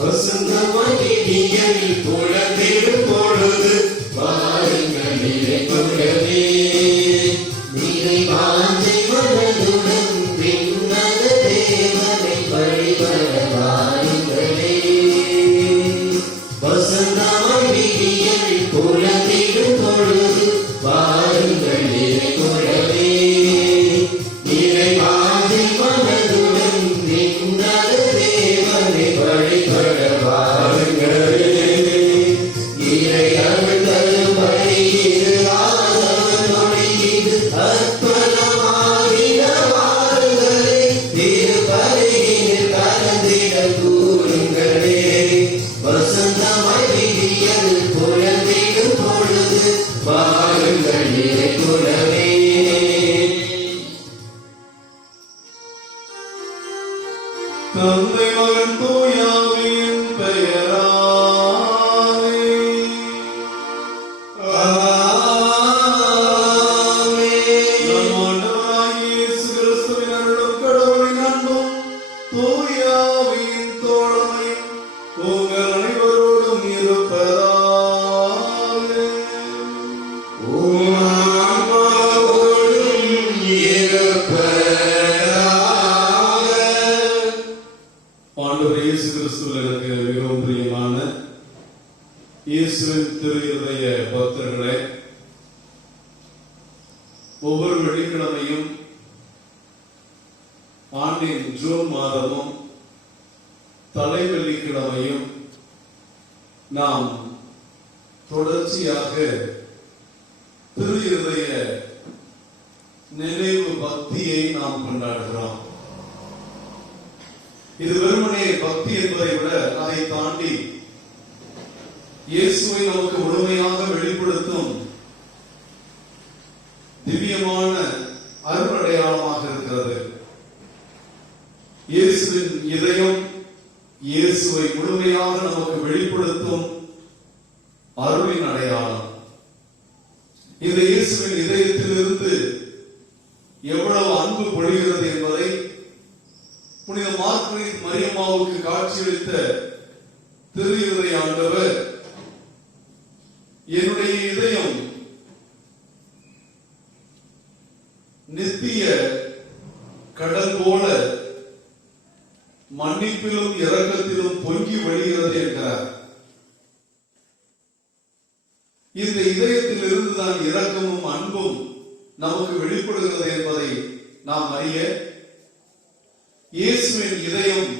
வசந்தமாய் விடியலில் புலம்பிடும் பொழுது வாருங்கள் நிறை கொள்ளவே. நிறை வாஞ்சை மனதுடன் விண்ணக தேவனை வழிபட வாருங்களே. வசந்தமாய் விடியலில் புலம்பிடும் பொழுது வாருங்கள் நிறை கொள்ளவே. நிறை வாஞ்சை மனதுடன் விண்ணக தேவனை வழிபட வாருங்களே. இறை அருள் தரும் வழி இது, ஆதவன் மொழி இது, அற்புதமாகிட வாருங்களே. திருப்பலியில் கலந்திட கூறுங்களே. வசந்தமாய் விடியலில் புலம்பிடும் பொழுது வாருங்கள் நிறை கொள்ளவே. தந்தை மகன் தூயாவின் பெயராலே நம் ஆண்டவராகிய இயேசு கிறிஸ்துவின் அருளும் கடவுளின் அன்பும் தூயாவின் தோழமையும் உங்கள் அனைவரோடும் இருப்பதாலே. உம் ஆன்மாவோடும் இருப்பதாக. ஆண்டவர் இயேசு கிறிஸ்துவில் எனக்கு மிகவும் பிரியமான இயேசுவின் திரு இருதய பக்தர்களே, ஒவ்வொரு வெள்ளிக்கிழமையும் ஆண்டின் ஜூன் மாதமும் தலை வெள்ளிக்கிழமையும் நாம் தொடர்ச்சியாக திரு இருதய நினைவு பக்தியை நாம் கொண்டாடுகிறோம். இது வெறுமனே பக்தி என்பதை விட அதை தாண்டி இயேசுவை நமக்கு முழுமையாக வெளிப்படுத்தும் திவ்யமான அருளடையாளமாக இருக்கிறது. இயேசுவின் இதயம் இயேசுவை முழுமையாக நமக்கு வெளிப்படுத்தும் அருளின் அடையாளம். இந்த இயேசுவின் இதயத்திலிருந்து எவ்வளவு அன்பு பொழிகிறது என்பதை புனித மார்கரெட் மரியம்மாவுக்கு காட்சியளித்த திரு இருதய ஆண்டவர், என்னுடைய இதயம் நித்திய கடல் போல மன்னிப்பிலும் இரக்கத்திலும் பொங்கி வழிகிறது என்கிறார். இந்த இதயத்தில் இருந்துதான் இரக்கமும் அன்பும் நமக்கு வெளிப்படுகிறது என்பதை நாம் அறிய, இயேசுவின் இதயம்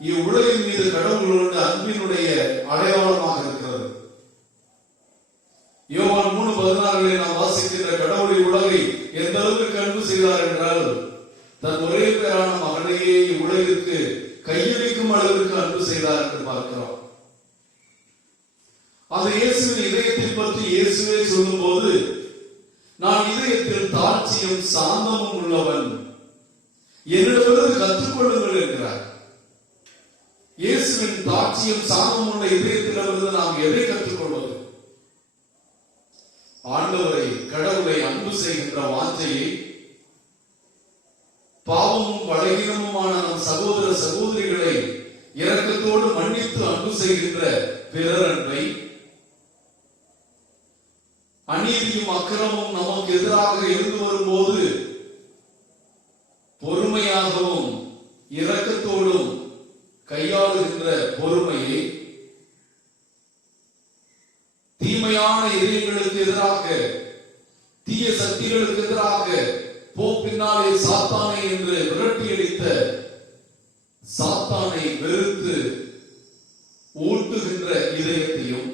இவ்வுலகின் மீது கடவுளோட அன்பினுடைய அடையாளமாக இருக்கிறது. யோவான் 3:16 நாம் வாசிக்கின்ற கடவுளை உலகை எந்த அளவுக்கு அன்பு செய்தார் என்றால், தன் ஒரே பேரான மகனையே இவ்வுலகிற்கு கையளிக்கும் அளவிற்கு அன்பு செய்தார் என்று பார்க்கிறோம். அந்த இயேசுவின் இதயத்தை பற்றி இயேசுவே சொல்லும் போது, நான் இதயத்தில் தாட்சியும் சாந்தமும் உள்ளவன், என்னிடமிருந்து கற்றுக்கொள்ளுங்கள் என்கிறார். இயேசுவின் தாட்சியும் சாந்தமும் உள்ள இதயத்திலிருந்து நாம் எதை கற்றுக்கொள்வது? ஆண்டவரை, கடவுளை அன்பு செய்கின்ற வாஞ்சையை, பாவமும் பலகீனமுமான நம் சகோதர சகோதரிகளை இரக்கத்தோடு மன்னித்து அன்பு செய்கின்ற பிறர் அன்பை, அநீதியும் அக்கிரமும் நமக்கு எதிராக இருந்து வரும்போது பொறுமையாகவும் இரக்கத்தோடும் கையாளுகின்ற பொறுமையை, தீமையான இதயங்களுக்கு எதிராக, தீய சக்திகளுக்கு எதிராக போ பின்னாலே சாத்தானை என்று விரட்டியடித்த சாத்தானை வெறுத்து ஊட்டுகின்ற இதயத்தையும்,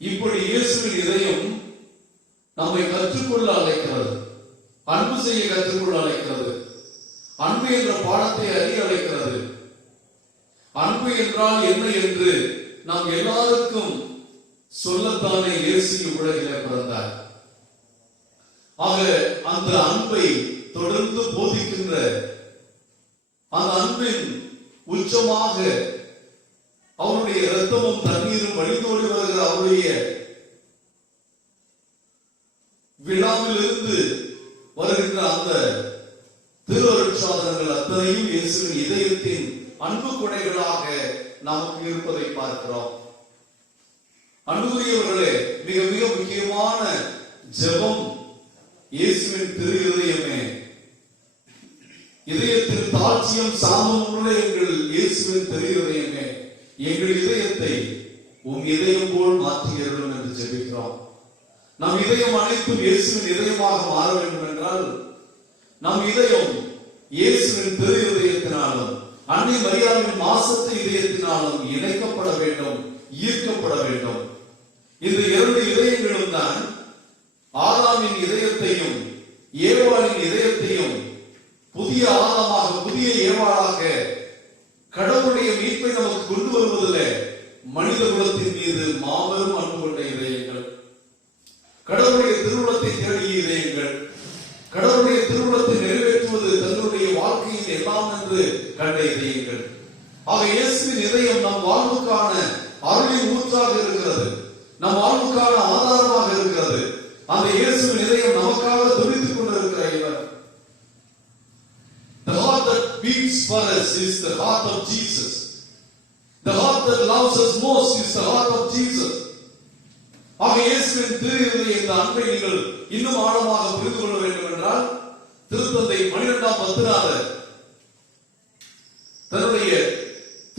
இப்படி இயேசுவின் இதயம் நம்மை கற்றுக்கொள்ள அழைக்கிறது, அன்பு செய்ய கற்றுக்கொள்ள அழைக்கிறது, அன்பு என்ற பாடத்தை அறிய அழைக்கிறது. அன்பு என்றால் என்ன என்று நாம் எல்லாருக்கும் சொல்லத்தானே இயேசு உலகிலே பிறந்தார். ஆக அந்த அன்பை தொடர்ந்து போதிக்கின்ற, அந்த அன்பின் உச்சமாக அவருடைய இரத்தமும் தண்ணீரும் வழிந்தோடி வருகிற அவருடைய விழாவிலிருந்து வருகின்ற அந்த திருவருட்சாதனங்கள் அத்தனையும் இயேசுவின் இதயத்தின் அன்பு கொடைகளாக நமக்கு இருப்பதை பார்க்கிறோம். அன்புக்குரியவர்களே, மிக மிக முக்கியமான ஜெபம் இயேசுவின் திரு இதயமே. இதயத்தில் தாழ்ச்சியும் சாந்தமுள்ள எங்கள் இயேசுவின் திரு இதயமே, எங்கள் இதயத்தை உம் இதயம் போல் மாற்றுகிறோம் என்று ஜெபிக்கிறோம். நம் இதயம் அனைத்தும் இயேசுவின் இதயமாக மாற வேண்டும் என்றால் நம் இதயம் இயேசுவின் திரு இதயத்தினாலும் அன்னை மரியாதையின் மாசத்து இதயத்தினாலும் இணைக்கப்பட வேண்டும், ஈர்க்கப்பட வேண்டும். இந்த இரண்டு இதயங்களும் தான் ஆதாமின் இதயத்தையும் ஏவாளின் இதயத்தையும் புதிய ஆதாமாக புதிய ஏவாளாக கடவுளுடைய மீட்பை நமக்கு கொண்டு வருவதில் மனித குலத்தின் மீது மாபெரும் அன்பு கொண்ட இதயங்கள், கடவுளுடைய திருவுளத்தை தேடிய இதயங்கள், கடவுளுடைய திருவுளத்தை நிறைவேற்றுவது தங்களுடைய வாழ்க்கையின் எல்லாம் என்று கண்ட இதயங்கள். ஆக இயேசுவின் இதயம் நம் வாழ்வுக்கான அருளின் ஊற்றாக இருக்கிறது, நம் வாழ்வுக்கான ஆதாரமாக இருக்கிறது. அந்த இயேசுவின் இதயம் நமக்காக துடித்துக் கொண்டிருக்கிற இவர். The heart that beats for us is the heart of Jesus. The heart that loves us most is the heart of Jesus. ஆக இயேசுவின் திரு இதய இந்த அன்பை நீங்கள் இன்னும் ஆழமாக புரிந்து கொள்ள வேண்டும் என்றால் திருத்தந்தை 12ஆம் பத்திராளர் தன்னுடைய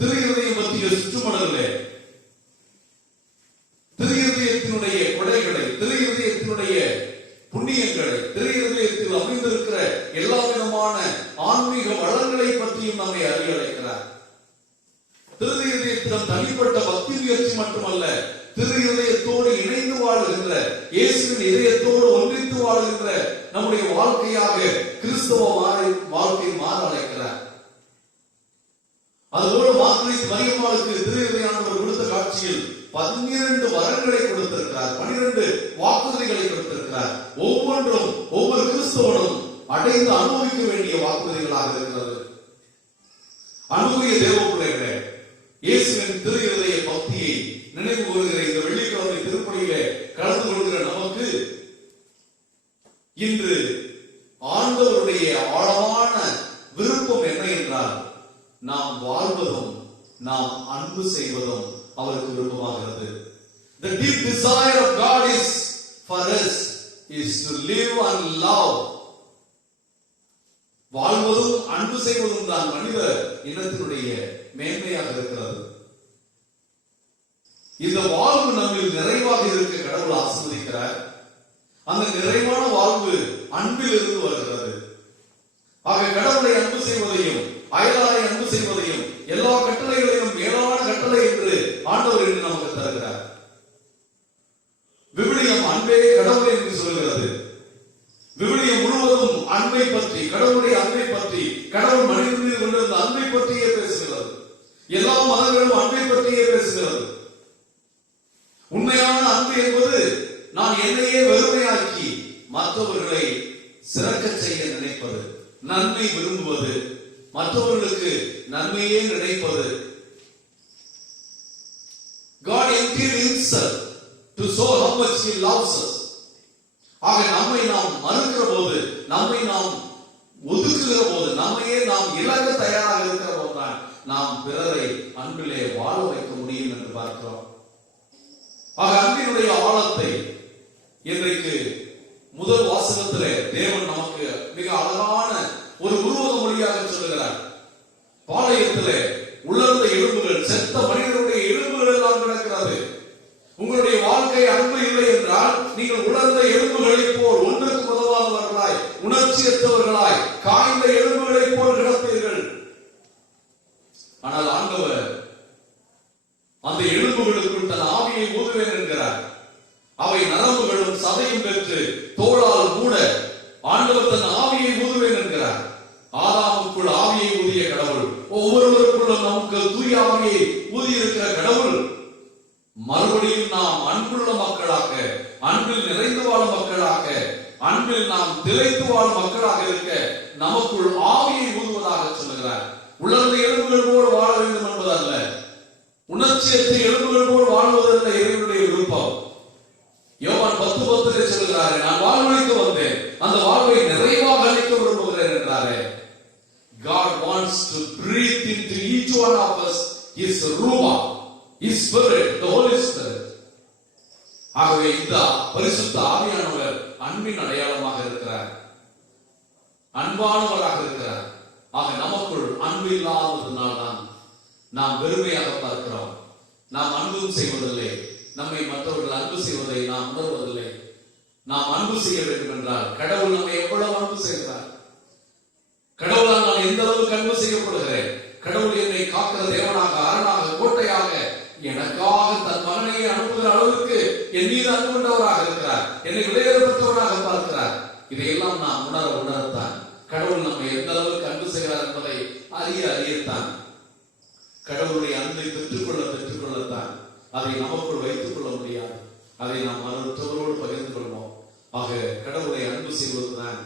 திரு இதயம் பற்றிய சுற்றுமணலே திரு இதயத்தினுடைய கொடைகளை, திரு இதயத்தினுடைய புண்ணியங்களை, திரு இதயத்தில் அமைந்திருக்கிற எல்லா விதமான ஆன்மீக வளங்களை பற்றியும் நம்மை அறிய அழைக்கிறார். திரு இதயத்திடம் தனிப்பட்ட பக்தி முயற்சி மட்டுமல்ல, திரு இதயத்தோடு இணைந்து வாழுகின்ற, இயேசுவின் இதயத்தோடு ஒன்றித்து வாழுகின்ற நம்முடைய வாழ்க்கையாக கிறிஸ்தவ வாழ்க்கை மாற அழைக்கிறார். அதுபோல மார்கரெட் மரியம்மாளுக்கு திரு இதயானவர் கொடுத்த காட்சியில் 12 வரங்களை கொடுத்திருக்கிறார், 12 வாக்குறுதிகளை கொடுத்திருக்கிறார். ஒவ்வொன்றும் ஒவ்வொரு கிறிஸ்தவனும் அடைந்து அனுபவிக்க வேண்டிய வாக்குறுதிகளாக இருக்கிறது. அன்புடைய தேவ பிள்ளைகளே, இயேசுவின் திரு இதய பக்தியை நினைவு கூறுகிற இந்த வெள்ளிக்கிழமை திருப்பலியிலே கலந்து கொள்கிற நமக்கு இன்று ஆண்டவருடைய ஆழமான விருப்பம் என்ன என்றால் நாம் வாழ்வதும் நாம் அன்பு செய்வதும் அவருக்கு விருப்பமாகிறது. The deep desire of God is for us is to live and love. வாழ்வதும் அன்பு செய்வதும் தான் மனித இனத்தினுடைய மேன்மையாக இருக்கிறது. இந்த வாழ்வு நம்மில் நிறைவாக இருக்க கடவுள் ஆசீர்வதிக்கிறார். அந்த நிறைவான வாழ்வு அன்பில் இருந்து வருகிறது. ஆக கடவுளை அன்பு செய்வதையும் அயலாரை அன்பு செய்வதையும் எல்லா கட்டளைகளையும் மேலான கட்டளை என்று ஆண்டவர் என்று நமக்கு தருகிறார். விவிலியம் அன்பே கடவுளை என்று சொல்கிறது. விவிலியம் முழுவதும் அன்பை பற்றி, கடவுளுடைய அன்பை பற்றி, கடவுள் மனிதன் மீது கொண்டிருந்த அன்பை பற்றியே பேசுகிறது. எல்லா மதங்களும் அன்பை பற்றியே பேசுகிறது. உண்மையான அன்பு என்பது நான் என்னையே வெறுமையாக்கி மற்றவர்களை சிறக்க செய்ய நினைப்பது, நன்மை விரும்புவது, மற்றவர்களுக்கு நன்மையே நினைப்பது. God emptied himself to show how much he loves us. ஆக நம்மை நாம் மறுக்கிற போது, நம்மை நாம் ஒதுக்குகிற போது, நம்மையே நாம் இழக்க தயாராக இருக்கிற போதுதான் நாம் பிறரை அன்பிலே வாழ வைக்க முடியும் என்று பார்க்கிறோம். ஆக அன்பினுடைய ஆழத்தை இன்றைக்கு முதல் வாசகத்திலே தேவன் நமக்கு மிக அழகான ஒரு உருவக மொழியாக சொல்லுகிறார். பாளையத்திலே உலர்ந்த எலும்புகள், செத்த மனிதனுடைய எலும்புகள் எல்லாம் கிடக்கிறது. உங்களுடைய வாழ்க்கை அன்பு இல்லை என்றால் நீங்கள் உலர்ந்த எலும்புகளை போல், ஒன்றுக்கு உதவாதவர்களாய், உணர்ச்சியற்றவர்களாய், காய்ந்த எலும்புகளை போல் கிடப்பீர்கள். ஆனால் ஆண்டவர் அந்த எலும்புகளுக்குள் தன் ஆவியை ஊதுவேன் என்கிறார். அவை நரம்புகளும் சதையும் பெற்று தோளால் கூட ஆண்டவர் தன் ஆவியை ஊதுவேன் என்கிறார். ஆதாமுக்குள் ஆவியை ஊதிய கடவுள், ஒவ்வொருவருக்குள்ளும் நமக்கு தூய ஆவியை ஊதியிருக்கிற கடவுள் மறுபடியும் நாம் அன்புள்ள மக்களாக, அன்பில் நிறைந்து வாழும் மக்களாக, அன்பில் நாம் திளைத்து வாழும் மக்களாக இருக்க நமக்குள் ஆவியை ஊதுவதாக சொல்லுகிறார். உலர்ந்த எலும்புகள் போல் வாழ வேண்டும் என்பதல்ல, உணர்ச்சியற்ற எலும்புகள் போல் வாழ்வதல்ல இறைவனுடைய விருப்பம். யோவான் 10:10 சொல்லுகிறாரே, நான் வாழ்வழிக்க வந்தேன், அந்த வாழ்வை நிறைவாக அளிக்க விரும்புகிறேன் என்றாரே. God wants wants to breathe into each one of us His Ruach, His Spirit, the Holy Spirit. ஆகவே இந்த பரிசுத்த ஆவியானவர் அன்பின் அடையாளமாக இருக்கிறார், அன்பானவராக இருக்கிறார். ஆக நமக்குள் அன்பு இல்லாததினால்தான் நாம் வெறுமையாக பார்க்கிறோம். நாம் அன்பும் செய்வதில்லை, நம்மை மற்றவர்கள் அன்பு செய்வதை நாம் உணர்வதில்லை. நாம் அன்பு செய்ய வேண்டும் என்றால் கடவுள் நம்மை எவ்வளவு அன்பு செய்கிறார், கடவுளால் நான் எந்த அளவுக்கு அன்பு செய்யப்படுகிறேன், கடவுள் என்னை காக்கிற தேவனாக, அரணாக, கோட்டையாக, எனக்காக தன் மகனையை அனுப்புகிற அளவுக்கு என் மீது அன்பு கொண்டவராக இருக்கிறார், என்னை விலையேறப்பட்டவராக பார்க்கிறார். இதையெல்லாம் நாம் உணரத்தான் கடவுள் நம்மை எந்த அளவுக்கு அன்பு செய்கிறார் என்பதை அறியத்தான் கடவுளுடைய அன்பை பெற்றுக்கொள்ளத்தான் அதை நமக்குள் வைத்துக் கொள்ள முடியாது. அதை நாம் மற்றவரோடு பகிர்ந்து கொள்வோம். ஆக கடவுளை அன்பு செய்வதுதான்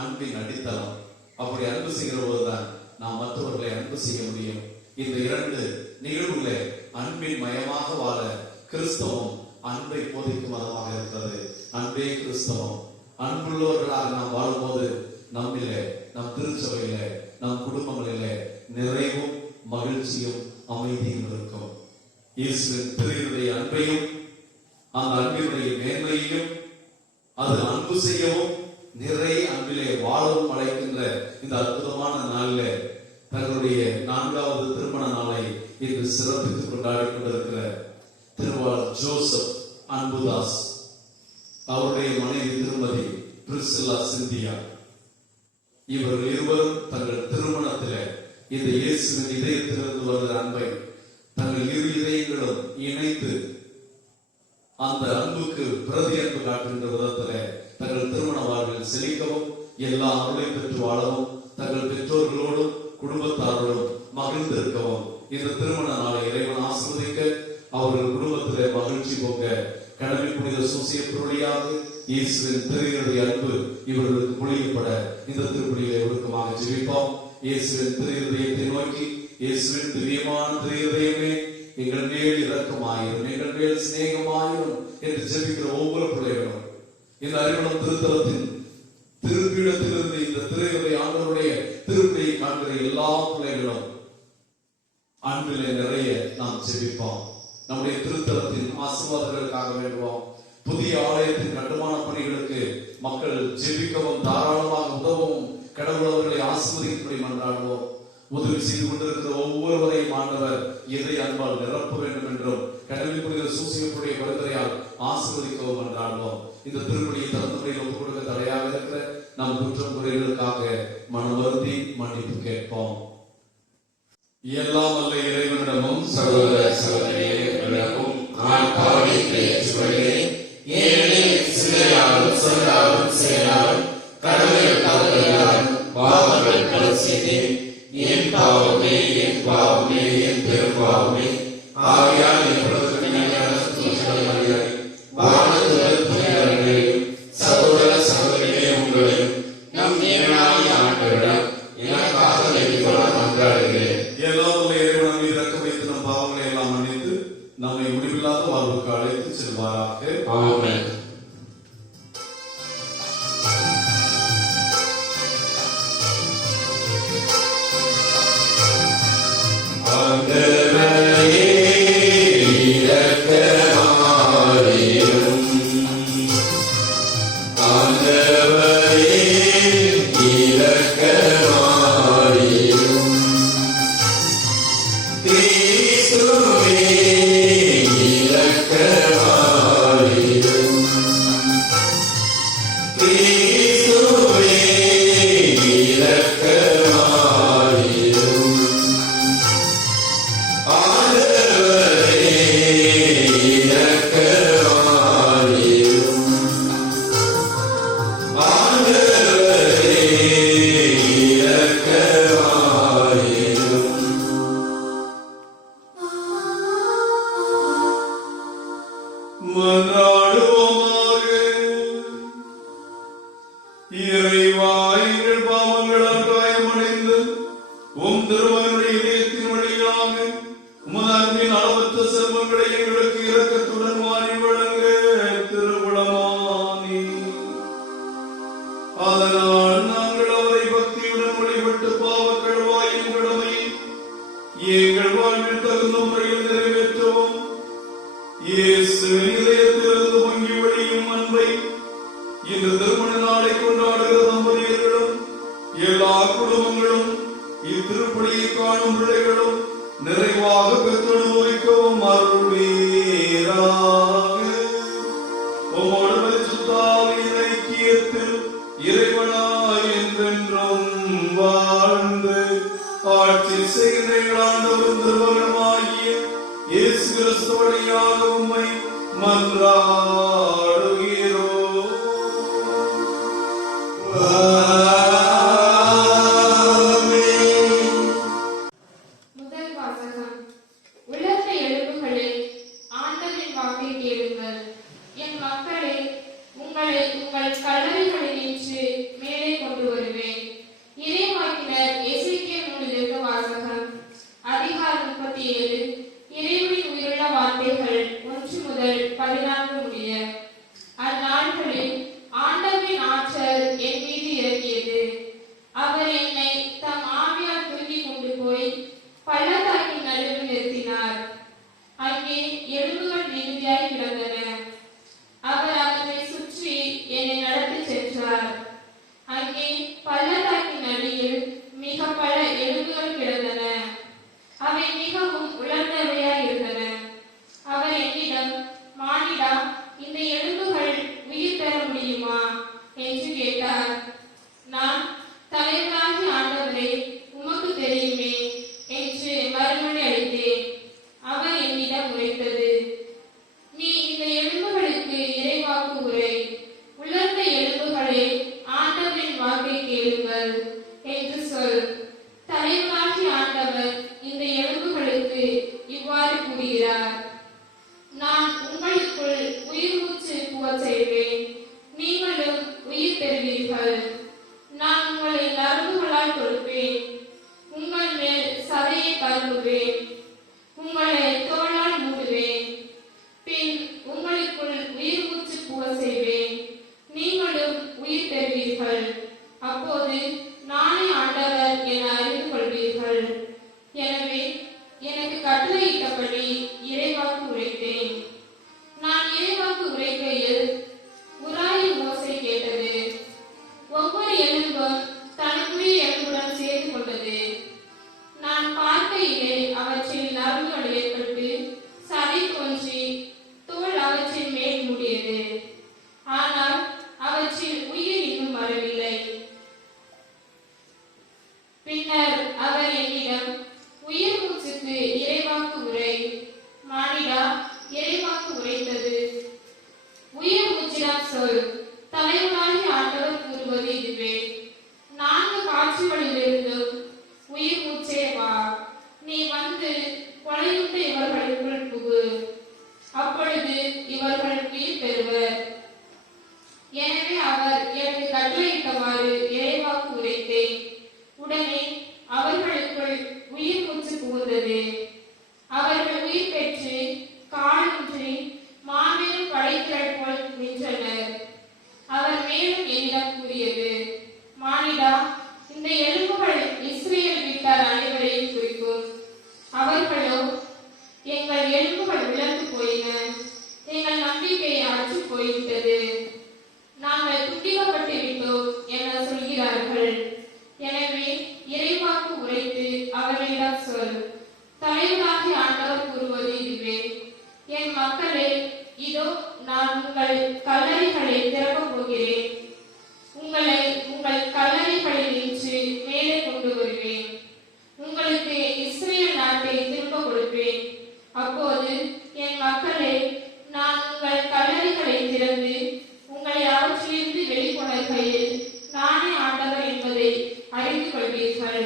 அன்பின் அடித்தளம். அப்படி அன்பு செய்கிற போதுதான் நாம் மற்றவர்களை அன்பு செய்ய முடியும். இந்த இரண்டு நிகழ்வுகளை அன்பின் மயமாக வாழ கிறிஸ்தவம் அன்பை போதிக்கும் மதமாக இருக்கிறது. அன்பே கிறிஸ்தவம். அன்புள்ளவர்களாக நாம் வாழும்போது நம்மிலே, நம் திருச்சபையிலே, நம் குடும்பங்களிலே நிறைவும் மகிழ்ச்சியும் அமைதியும் இருக்கும். இயேசுவின் திருவிடைய அன்பையும் அந்த அன்பினுடைய மேன்மையையும் அது அன்பு செய்யவும் நிறை அன்பிலே வாழவும் அழைக்கின்ற இந்த அற்புதமான நாளிலே தங்களுடைய 4வது திருமண நாளை இன்று சிறப்பித்து கொண்டாடி கொண்டிருக்கிற திருவாளர் ஜோசப் அன்புதாஸ், அவருடைய மனைவி திருமதி பிரிசில்லா சிந்தியா, இவர்கள் இருவரும் தங்கள் திருமணத்திலே இந்த இயேசுவின் இதயத்திலிருந்து வருகிற அன்பை தங்கள் இரு இதயங்களும் இணைத்து அந்த அன்புக்கு பிரதி அன்பு காட்டுகின்ற விதத்திலே தங்கள் திருமண வாழ்வில் செழிக்கவும், எல்லா அருளையும் பெற்று வாழவும், தங்கள் பெற்றோர்களோடும் குடும்பத்தாரோடும் மகிழ்ந்திருக்கவும் இந்த திருமண நாளை இறைவன் ஆசீர்வதிக்க, அவர்கள் குடும்பத்திலே மகிழ்ச்சி போக்க கடவுள் புனித சூசியப் பொருளியாக இயேசுவின் திருவிடைய அன்பு இவர்களுக்கு பொழியப்பட இந்த திருப்பலியிலே ஒழுக்கமாக ஜெபிப்போம். இயேசுவின் திருவிதயத்தை நோக்கி, இயேசுவின் திவ்யமான திருவிதயமே எங்கள் மேல் இரக்கமாயிரும், எங்கள் மேல் சிநேகமாயிரும் என்று ஜெபிக்கிற ஒவ்வொரு பிள்ளைகளும் இந்த அறிவுடன் திருத்தலத்தின் திருப்பீடத்திலிருந்து இந்த திருவிதை ஆண்டவருடைய திருப்பதியை காண்கிற எல்லா பிள்ளைகளும் அன்பிலே நிறைய நாம் ஜெபிப்போம். நம்முடைய திருத்தலத்தின் ஆசீர்வாதங்களுக்காக வேண்டுவோம். புதிய ஆலயத்தின் கட்டுமான பணிகளுக்கு மக்கள் ஜெபிக்கவும் தாராளமாக உதவும் கடவுள் அவர்களை ஆசீர்வதிக்கும்படி மன்றாடுவோம். உதவி செய்து கொண்டிருக்கிற ஒவ்வொருவரையும் ஆண்டவர் எதை அன்பால் நிரப்ப வேண்டும் என்றும் கடவுள் புனித சூசியப்புடைய பரிந்துரையால் ஆசீர்வதிக்கவும் மன்றாடுவோம். இந்த திருப்பலியை தகுந்தபடியில் ஒப்புக் கொடுக்க தடையாக இருக்கிற நம் குற்றம் குறைகளுக்காக மனம் வருந்தி மன்னிப்பு கேட்போம். எல்லாம் வல்ல இறைவனிடமும் சகோதர சகோதரிகளிடமும் நான் பாவத்தை ஏற்றுக்கொள்கிறேன். ஏனெனில் சிந்தையாலும் சொல்லாலும் செயலாலும் கடவுள் தவறுகளாலும் பாவங்கள் பல செய்தேன். என் பாவமே, என் பாவமே, என் பெரும் பாவமே. ஆகையால் எப்பொழுது வானதூதர் புனிதர்களையும் சகோதர சகோதரிகளே உங்களையும் நம் இறைவனாகிய ஆண்டவரிடம் எனக்காக வேண்டிக் கொள்ள மன்றாடுகிறேன். எல்லாம் இறைவன் மீது இரக்கம் வைத்து நம் பாவங்களை எல்லாம் மன்னித்து நம்மை முடிவில்லாத வாழ்வுக்கு அழைத்து செல்வாராக. ஆமென். இறைவா, எங்கள் பாவங்களால் காயமடைந்து உம் திருமகனுடைய இதயத்தின் வழியாக உமது அன்பின் அளவற்ற செல்வங்களை எங்களுக்கு இரக்கத்துடன் வாரி வழங்க திருவுளமானி. அதனால் நாங்கள் அவரை பக்தியுடன் வழிபட்டு பாவக்கழுவாய் எங்களிடம் எங்கள் வாழ்வில் தகுந்த முறையில் நிறைவேற்றவும் இயேசு இதயத்திலிருந்து பொங்கி வழியும் அன்பை இந்த திருமண நாளை கொண்டாடுகிற தம்பதியர்களும் எல்லா குடும்பங்களும் இத்திருப்பலியை காணும் பிள்ளைகளும் நிறைவாக பெற்றனுபவிக்கவும் அருள்வீராக. உம்மோடு பரிசுத்தாவியின் ஐக்கியத்தில் இறைவனாய் என்றென்றும் வாழ்ந்து ஆட்சி செய்கிற ஆண்டவரும் திருமகனுமாகிய இயேசு கிறிஸ்து வழியாக உம்மை மன்றாடுகிறோம். முதல் வாசகம். உலர்ந்த எலும்புகளே, ஆண்டவரின் வாக்கை கேளுங்கள். என் மக்களே, உங்களை உங்கள் கல்லறைகளினின்று மேலே கொண்டு வருவேன். இறைவாக்கினர் எசேக்கியேல் நூலிலிருந்து வாசகம். அதிகாரம் 37. இறைவனின் உயிருள்ள வார்த்தைகள் 1 முதல் 14 முடிய. அந்நாட்களில் ஆண்டவரின் ஆற்றல் என் மீது இறங்கியது. அவர் என்னை தம் ஆவியால் தூக்கி கொண்டு போய் பள்ளத்தாக்கின் நடுவில் நிறுத்தினார். அங்கே எலும்புகள் மிகுதியாய் கிடந்தன. அவர் அவற்றை சுற்றி என்னை நடத்தி சென்றார். அங்கே பள்ளத்தாக்கின் நடுவில் மிக பல எலும்புகள் கிடந்தன. அவை மிகவும் உலர்ந்தவையாய் இருந்தன. அவர் என்னிடம், மானிடா, இந்த எலும்புகள் உயிர் பெற முடியுமா என்று கேட்டார். நான், தலைவராகிய ஆண்டவரே, உமக்கு தெரியுமே என்று மறுமொழி அளித்தேன். அவர் என்னிடம் உரைத்தது, நீ இந்த எலும்புகளுக்கு இறைவாக்கு உரை. உலர்ந்த எலும்புகளே, ஆண்டவரின் வாக்கை கேளுங்கள் என்று சொல். தலைவராகிய ஆண்டவர் இந்த எலும்புகளுக்கு இவ்வாறு கூறுகிறார், நான் உங்களுக்குள் உயிர் மூச்சு புகச் செய்வேன். நீங்களும் உயிர் பெறுவீர்கள். நான் உங்களை நரம்புகளால் கொடுப்பேன். உங்கள் மேல் சதையை கருவுவேன். உங்களை தோளால் மூடுவேன். பின் உங்களுக்குள் உயிர் மூச்சு புகச் செய்வேன். நீங்களும் உயிர் பெறுவீர்கள். அப்போது நானே ஆண்டவர் என அறிந்து கொள்வீர்கள். எனவே எனக்கு கட்டளையிட்டபடி இறைவாக்கு உரைத்தேன். நான் இறைவாக்கு உரைக்கையில் உராயின் ஓசை கேட்டது. ஒவ்வொரு எலும்பும் தனக்குரிய எலும்புடன் சேர்ந்து கொண்டது. நான் பார்க்கையிலே அவற்றில் நரம்புகள் ஏற்பட்டு சதை தோன்றி தோல் அவற்றின் மேல் மூடியது. ஆனால் அவற்றில் உயிர் இன்னும் வரவில்லை. பின்னர் அவர் என்னிடம், உயிர் மூச்சுக்கு இறைவாக்கு உரை. மானிடா, இறைவாக்கு உரைத்தது. உயிர் மூச்சிடம் சொல். தலைவராகி ஆண்டவர் கூறுவது இதுவே, 4 காட்சிகளிலிருந்தும் உயிர் மூச்சே வா. நீ வந்து கொலையுண்ட இவர்களுக்குள் புகு. அப்பொழுது இவர்கள் உயிர் பெறுவர். எனவே அவர் எனக்கு கட்டளையிட்டவாறு இறைவாக்கு உரைத்தேன். உடனே அவர்களுக்குள் உயிர் மூச்சு புகுந்தது. அவர்கள் உயிர் பெற்று காலூன்றி மாபெரும் படைத்திரள் போல் நின்றனர். அவர் மேலும் என்னிடம் கூறியது, மானிடா, இந்த எலும்புகள் இஸ்ரேல் வீட்டார் அனைவரையும் குறிக்கும். அவர்களோ, எங்கள் எலும்புகள் விலந்து போயின, எங்கள் நம்பிக்கை அற்று போய்விட்டது, நாங்கள் துண்டிக்கப்பட்டு விட்டோம் என சொல்கிறார்கள். எனவே இறைவாக்கு உரைத்து அவர்களிடம் சொல். தலைவராகிய ஆண்டவர் கூறுவது இதுவே, என் மக்களே, இதோ நான் உங்கள் கல்லறைகளை திறக்கப் போகிறேன். உங்களை உங்கள் கல்லறைகளில் நின்று மேலே கொண்டு வருவேன். உங்களுக்கு இஸ்ரேல் நாட்டை திரும்ப கொடுப்பேன். அப்போது என் மக்களே, நான் உங்கள் கல்லறைகளை திறந்து உங்களை அவற்றிலிருந்து வெளிக்கொணர்கையில் நானே ஆண்டவர் என்பதை அறிந்து கொள்வீர்கள்.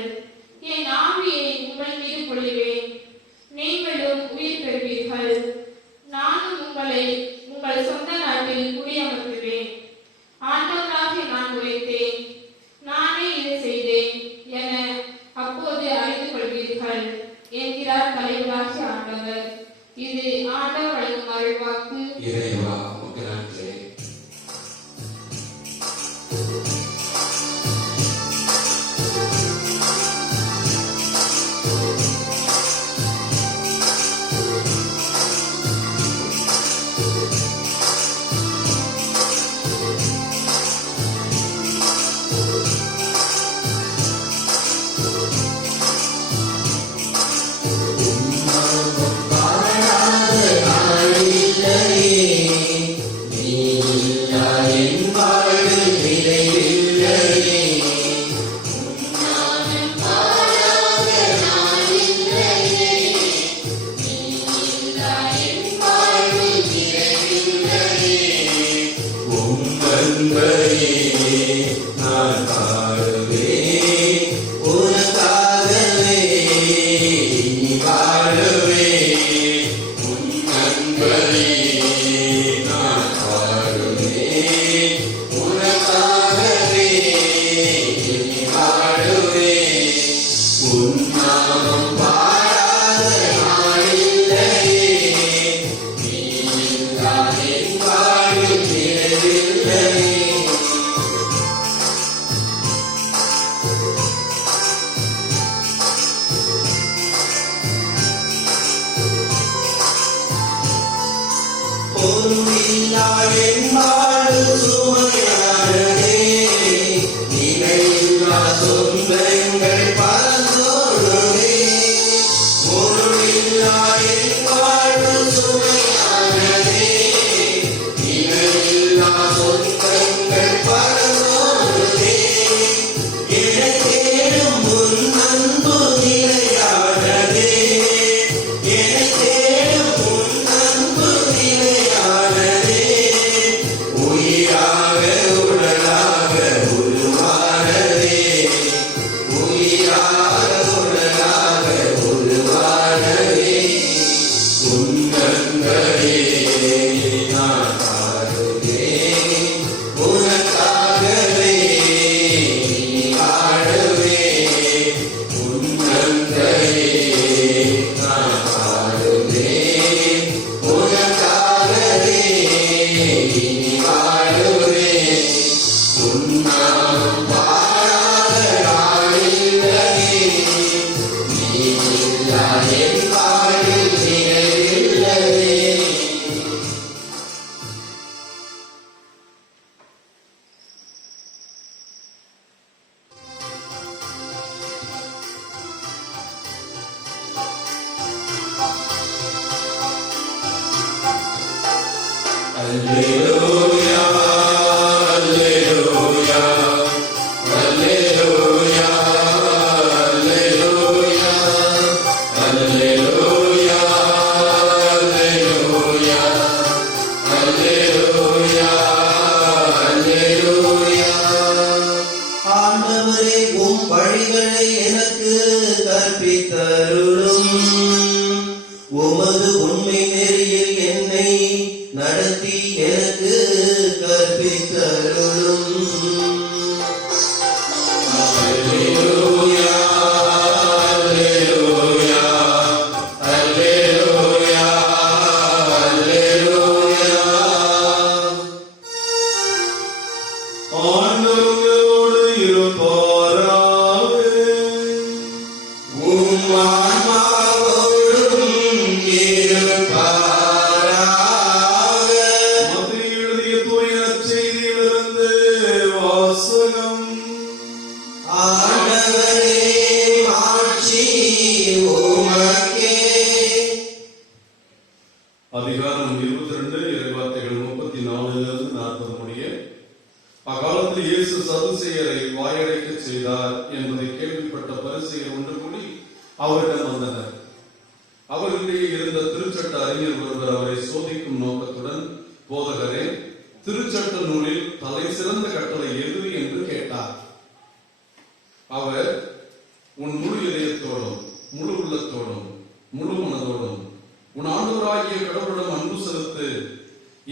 என் ஆவியை உங்கள் மீது பொழிவேன். நீங்களும் உயிர் பெறுவீர்கள். நானும் உங்களை உங்கள் சொந்த நாட்டில் குடியமர்த்துவேன். ஆண்டவராகிய நான் உரைத்தேன், நானே இதை செய்தேன் என அப்போது அறிந்து கொள்வீர்கள் என்கிறார் தலைவராகிய ஆண்டவர். இது ஆண்டவர் வழங்கும் அருள்வாக்கு. இறைவா, உமக்கு நன்றி. அதிகாரம் 22 இறைவார்த்தைகள் 34-40 முடிய. அக்காலத்தில் இயேசு சதுசேயரை வாயடைக்கச் செய்தார் என்பதை கேள்விப்பட்ட பரிசேயர் ஒன்று கூடி அவரிடம் வந்தனர். அவர்களிடையே இருந்த திருச்சட்ட அறிஞர் ஒருவர் அவரை சோதிக்கும் நோக்கத்துடன், போதகரே, திருச்சட்ட நூலில் தலை சிறந்த கட்டளை எது என்று கேட்டார். அவர், உன் முழு இதயத்தோடும் முழு உள்ளத்தோடும் முழு மனதோடும் உன் ஆண்டவராகிய கடவுளிடம் அன்பு செலுத்து,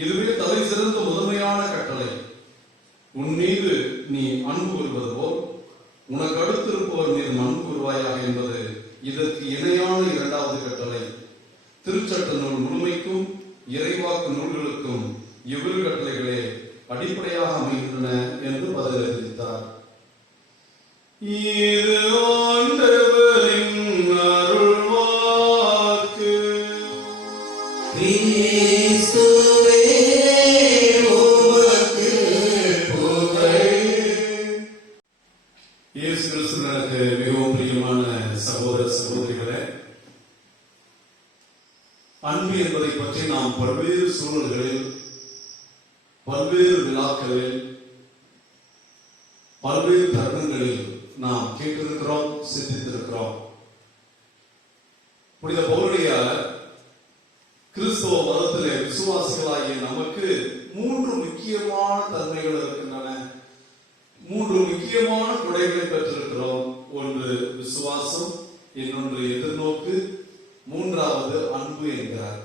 இதுவே தலை சிறந்த முதன்மையான கட்டளை. உன் மீது நீ அன்பு கூறுவது போல் உனக்கு அடுத்திருப்பவர் மீது அன்பு கூறுவாயாக என்பது இதற்கு இணையான இரண்டாவது கட்டளை. திருச்சட்ட நூல் முழுமைக்கும் இறைவாக்கு நூல்களுக்கும் இவ்விரு கட்டளைகளே அடிப்படையாக அமைகின்றன என்று பதிலளித்தார். இது ஆண்டவரின் அருள்வாக்கு. கிறிஸ்துவே உமக்கு புகழ். இயேசு கிறிஸ்துவுக்கு மிகவும் பிரியமான சகோதர சகோதரிகளே, அன்பு என்பதை பற்றி நாம் பல்வேறு சூழல்களில், பல்வேறு விழாக்களில், பல்வேறு தருணங்களில் நாம் கேட்டிருக்கிறோம், சிந்தித்திருக்கிறோம். புனித பவுலியார் கிறிஸ்துவ மதத்திலே விசுவாசிகளாகிய நமக்கு 3 முக்கியமான தன்மைகள் இருக்கின்றன. 3 முக்கியமான குடைகளை பெற்றிருக்கிறோம். ஒன்று விசுவாசம், இன்னொன்று எதிர்நோக்கு, மூன்றாவது அன்பு என்கிறார்.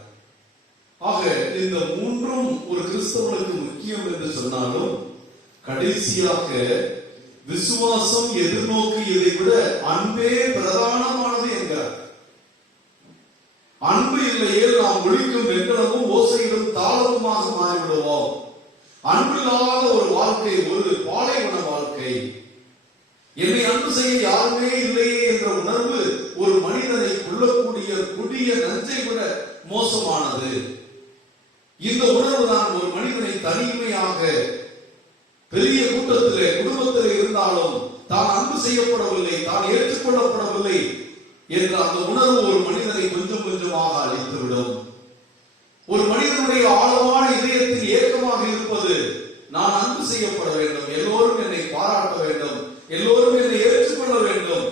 ஆக இந்த 3ம் ஒரு கிறிஸ்தவனுக்கு முக்கியம் என்று சொன்னாலும், கடைசியாக விசுவாசம், எதிர்நோக்கு இதை விட அன்பே பிரதானமானது என்கிறார். அன்பு இல்லையே நாம் ஒழிக்கும் வெண்கலமும் ஓசையிடும் தாளமுமாக மாறிவிடுவோம். அன்பில்லாத ஒரு வாழ்க்கை ஒரு பாலைவன வாழ்க்கை. என்னை அன்பு செய்ய யாருமே இல்லையே என்ற உணர்வு ஒரு மனிதனை கொள்ளக்கூடிய கொடிய நஞ்சை விட மோசமானது. இந்த உணர்வு தான் ஒரு மனிதனை தனிமையாக பெரிய கூட்டத்திலே குடும்பத்திலே இருந்தாலும் தான் அன்பு செய்யப்படவில்லை, தான் ஏற்றுக்கொள்ளப்படவில்லை என்ற அந்த உணர்வு ஒரு மனிதனை கொஞ்சம் கொஞ்சமாக அழித்துவிடும். ஒரு மனிதனுடைய ஆழமான இதயத்தின் ஏக்கமாக இருப்பது, நான் அன்பு செய்யப்பட வேண்டும், எல்லோரும் என்னை பாராட்ட வேண்டும், எல்லோரும் என்னை ஏற்றுக்கொள்ள வேண்டும்.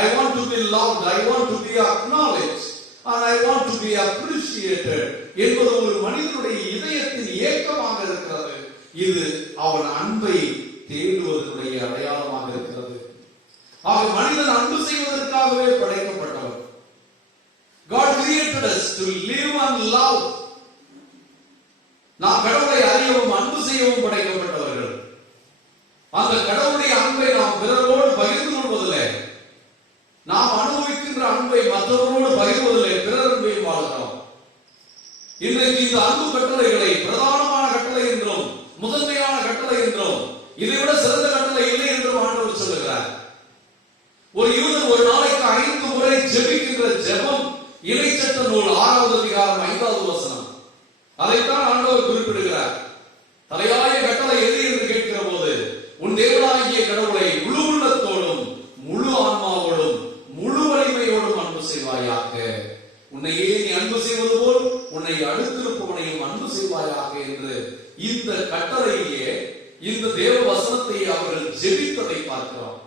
I want to be loved, I want to be acknowledged and I want to be appreciated என்பது ஒரு மனிதனுடைய இதயத்தின் ஏக்கமாக இருக்கிறது. இது அவன் அன்பை தேடுவதனுடைய அடையாளமாக இருக்கிறது. ஆக மனிதன் அன்பு செய்வதற்காகவே படைக்கப்பட்டவர். God created us to live and love. நாம் கடவுளை அறியவும் அன்பு செய்யவும் படைக்கப்பட்டவர்கள். அந்த கடவுளுடைய அன்பை நாம் பிறரோடு பகிர்ந்து கொள்வதில்லை, நாம் அனுபவிக்கின்ற அன்பை மற்றவரோடு பகிர்வதில்லை, பிறர் அன்பையும் வாழ்கிறோம். இன்றைக்கு இந்த அன்பு கட்டளைகளை பிரதானமான கட்டளை என்றும் முதன்மையான கட்டளை என்றும் இதைவிட சிறந்த கட்டளை இல்லை என்றும் ஆண்டவர் சொல்லுகிறார். ஒரு யூதன் ஒரு நாளைக்கு 5 முறை ஜெபிக்கின்ற ஜெபம் இறைச்சட்ட நூல் 6வது அதிகாரம் 5வது வசனம். அதைத்தான் ஆண்டவர் குறிப்பிடுகிறார். தலையாய கட்டளை எது என்று கேட்கிற போது, உன் தேவனாகிய கடவுளை முழு உள்ளத்தோடும் முழு ஆன்மாவோடும் முழு வலிமையோடும் அன்பு செய்வாயாக, உன்னையே நீ அன்பு செய்வது போல் உன்னை அடுத்திருப்பவனையும் அன்பு செய்வாயாக என்று இந்த கட்டளையே இந்த தேவ வசனத்தை அவர்கள் ஜெபித்ததை பார்க்கிறோம்.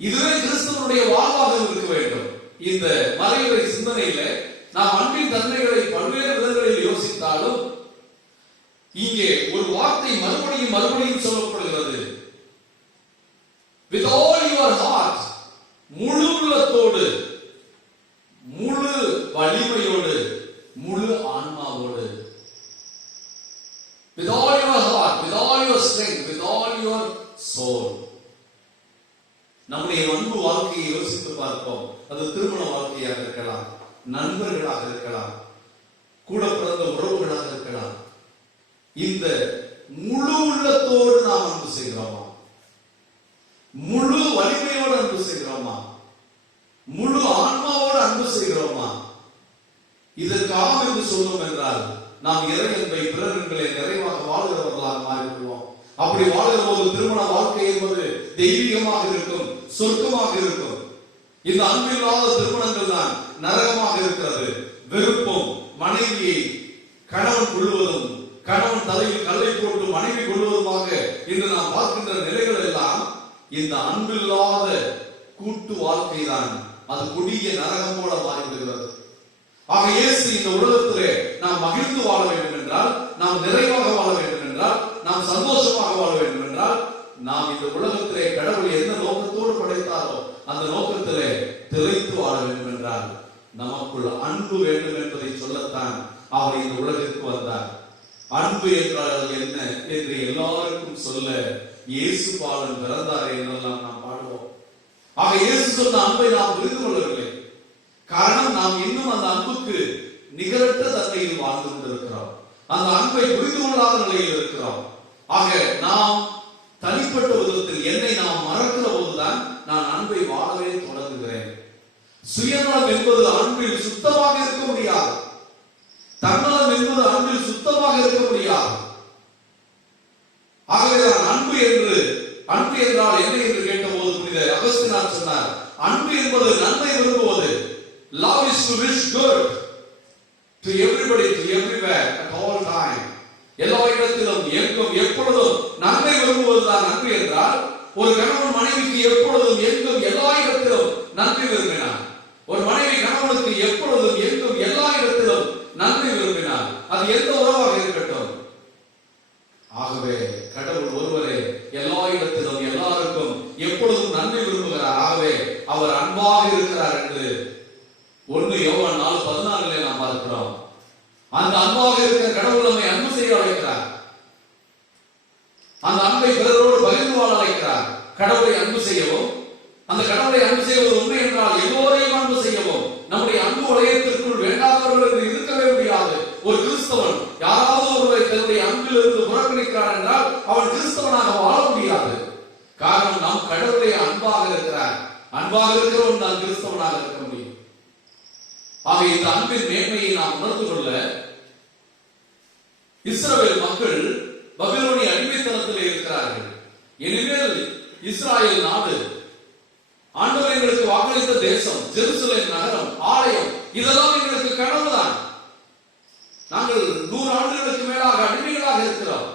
இதுவே கிறிஸ்தவனுடைய வாழ்வாக இருக்க வேண்டும். இந்த மறைவுரை சிந்தனையில நாம் அன்பின் தன்மைகளை பல்வேறு விதங்களில் யோசித்தாலும் இங்கே ஒரு வார்த்தை மறுபடியும் மறுபடியும் சொல்லப்படுகிறது. With all your heart, முழு உள்ளத்தோடு முழு வலிமையோடு முழு ஆன்மாவோடு. With all your heart, with all your strength, with all your soul. நம்முடைய அன்பு வாழ்க்கையை யோசித்து பார்ப்போம். அது திருமண வாழ்க்கையாக இருக்கலாம், நண்பர்களாக இருக்கலாம், கூட பிறந்த உறவுகளாக இருக்கலாம். இந்த முழு உள்ளத்தோடு நாம் அன்பு செய்கிறோமா? முழு வலிமையோடு அன்பு செய்கிறோமா? முழு ஆன்மாவோடு அன்பு செய்கிறோமா? இதற்காக என்று சொல்லும் என்றால் நாம் இறை அன்பை பிறர்களை நிறைவாக வாழ்கிறவர்களாக மாறிவிடுவோம். அப்படி வாழ்கிற போது திருமண வாழ்க்கை என்பது தெய்வீகமாக இருக்கும், சொர்க்கமாக இருக்கும். இந்த அன்பில்லாத திருமணங்கள் தான் நரகமாக இருக்கிறது. வெறுப்பும் மனைவியை கணவன் கொள்வதும் கணவன் தலையில் கல்லை போட்டு மனைவி கொள்வதுமாக இன்று நாம் பார்க்கின்ற நிலைகள் எல்லாம் இந்த அன்பில்லாத கூட்டு வாழ்க்கை தான். அது கொடிய நரகம் போல மாறிவிடுகிறது. ஆக இயேசு இந்த உலகத்திலே நாம் மகிழ்ந்து வாழ வேண்டும் என்றால், நாம் நிறைவாக வாழ வேண்டும் என்றால், நாம் சந்தோஷமாக வாழ வேண்டும் என்றால், நாம் இந்த உலகத்திலே கடவுள் எந்த நோக்கத்தோடு படைத்தாரோ அந்த நோக்கத்திலே திளைத்து வாழ வேண்டும் என்றால் நமக்குள் அன்பு வேண்டும் என்பதை சொல்லத்தான் அவர் இந்த உலகிற்கு வந்தார். அன்பு என்றால் என்ன என்று எல்லாருக்கும் சொல்ல இயேசு பாலன் பிறந்தாரே என்றெல்லாம் நாம் பாடுவோம். ஆக இயேசு சொன்ன அன்பை நாம் புரிந்து கொள்ளவில்லை. காரணம், நாம் இன்னும் அந்த அன்புக்கு நிகரற்ற தன்மையில் வாழ்ந்து கொண்டிருக்கிறோம். அந்த அன்பை புரிந்து கொள்ளாத நிலையில் இருக்கிறோம். ஆக நாம் தனிப்பட்ட விதத்தில் என்னை நாம் மறக்கிற போதுதான் நான் அன்பை வாழவே தொடங்குகிறேன். சுயநலம் என்பது அன்பில் சுத்தமாக இருக்க முடியாது. தன்னலம் என்பது அன்பில் சுத்தமாக இருக்க முடியாது. ஆகவேதான் அன்பு என்றால் என்ன என்று கேட்டபோது புனித அகஸ்தீனார் சொன்னார், அன்பு என்பது நன்மை விரும்புவது. Love is to wish good to everybody, to everywhere, at all time. எல்லா இடத்திலும் எங்கும் எப்பொழுதும் நன்மை விரும்புவதுதான் அன்பு என்றால், ஒரு கணவன் மனைவிக்கு எப்பொழுதும் எங்கும் எல்லா இடத்திலும் நன்மை விரும்பினார். ஒரு மனைவி கணவனுக்கு எப்பொழுதும் எங்கும் எல்லா இடத்திலும் நன்மை விரும்பினார். அது எந்த உறவாக இருக்கட்டும். ஆகவே கடவுள் ஒருவரே எல்லா இடத்திலும் எல்லாருக்கும் எப்பொழுதும் நன்மை விரும்புகிறார். ஆகவே அவர் அன்பாக இருக்கிறார் என்று 1 யோவான் 4:14 நாம் பார்க்கிறோம். அந்த அன்பாக இருக்கிற கடவுள் நம்மை அன்பு செய்ய அழைக்கிறார். அந்த அன்பை பிறரோடு பகிர்ந்து வாழ அழைக்கிறார். கடவுளை அன்பு செய்யவும், அந்த கடவுளை அன்பு செய்வது உண்மை என்றால் எல்லோரையும் அன்பு செய்யவும். நம்முடைய அன்பு வளையத்திற்குள் வேண்டாதவர்கள் என்று இருக்கவே முடியாது. ஒரு கிறிஸ்தவன் யாராவது ஒருவரை தன்னுடைய அன்பில் இருந்து புறக்கணிக்கிறார் என்றால் அவன் கிறிஸ்தவனாக வாழ முடியாது. காரணம், நாம் கடவுளை அன்பாக இருக்கிறார். அன்பாக இருக்கிறவன் தான் கிறிஸ்தவனாக இருக்க முடியும். ஆக இந்த அன்பின் மேன்மையை நாம் உணர்ந்து கொள்ள இஸ்ரவேல் மக்கள் பபிலோனிய அடிமைத்தனத்திலே இருக்கிறார்கள். இனிமேல் இஸ்ராயேல் நாடு, ஆண்டவர் எங்களுக்கு வாக்களித்த தேசம், ஜெருசலேம் நகரம், ஆலயம், இதெல்லாம் எங்களுக்கு கனவுதான். நாங்கள் 100 ஆண்டுகளுக்கு மேலாக அடிமைகளாக இருக்கிறோம்.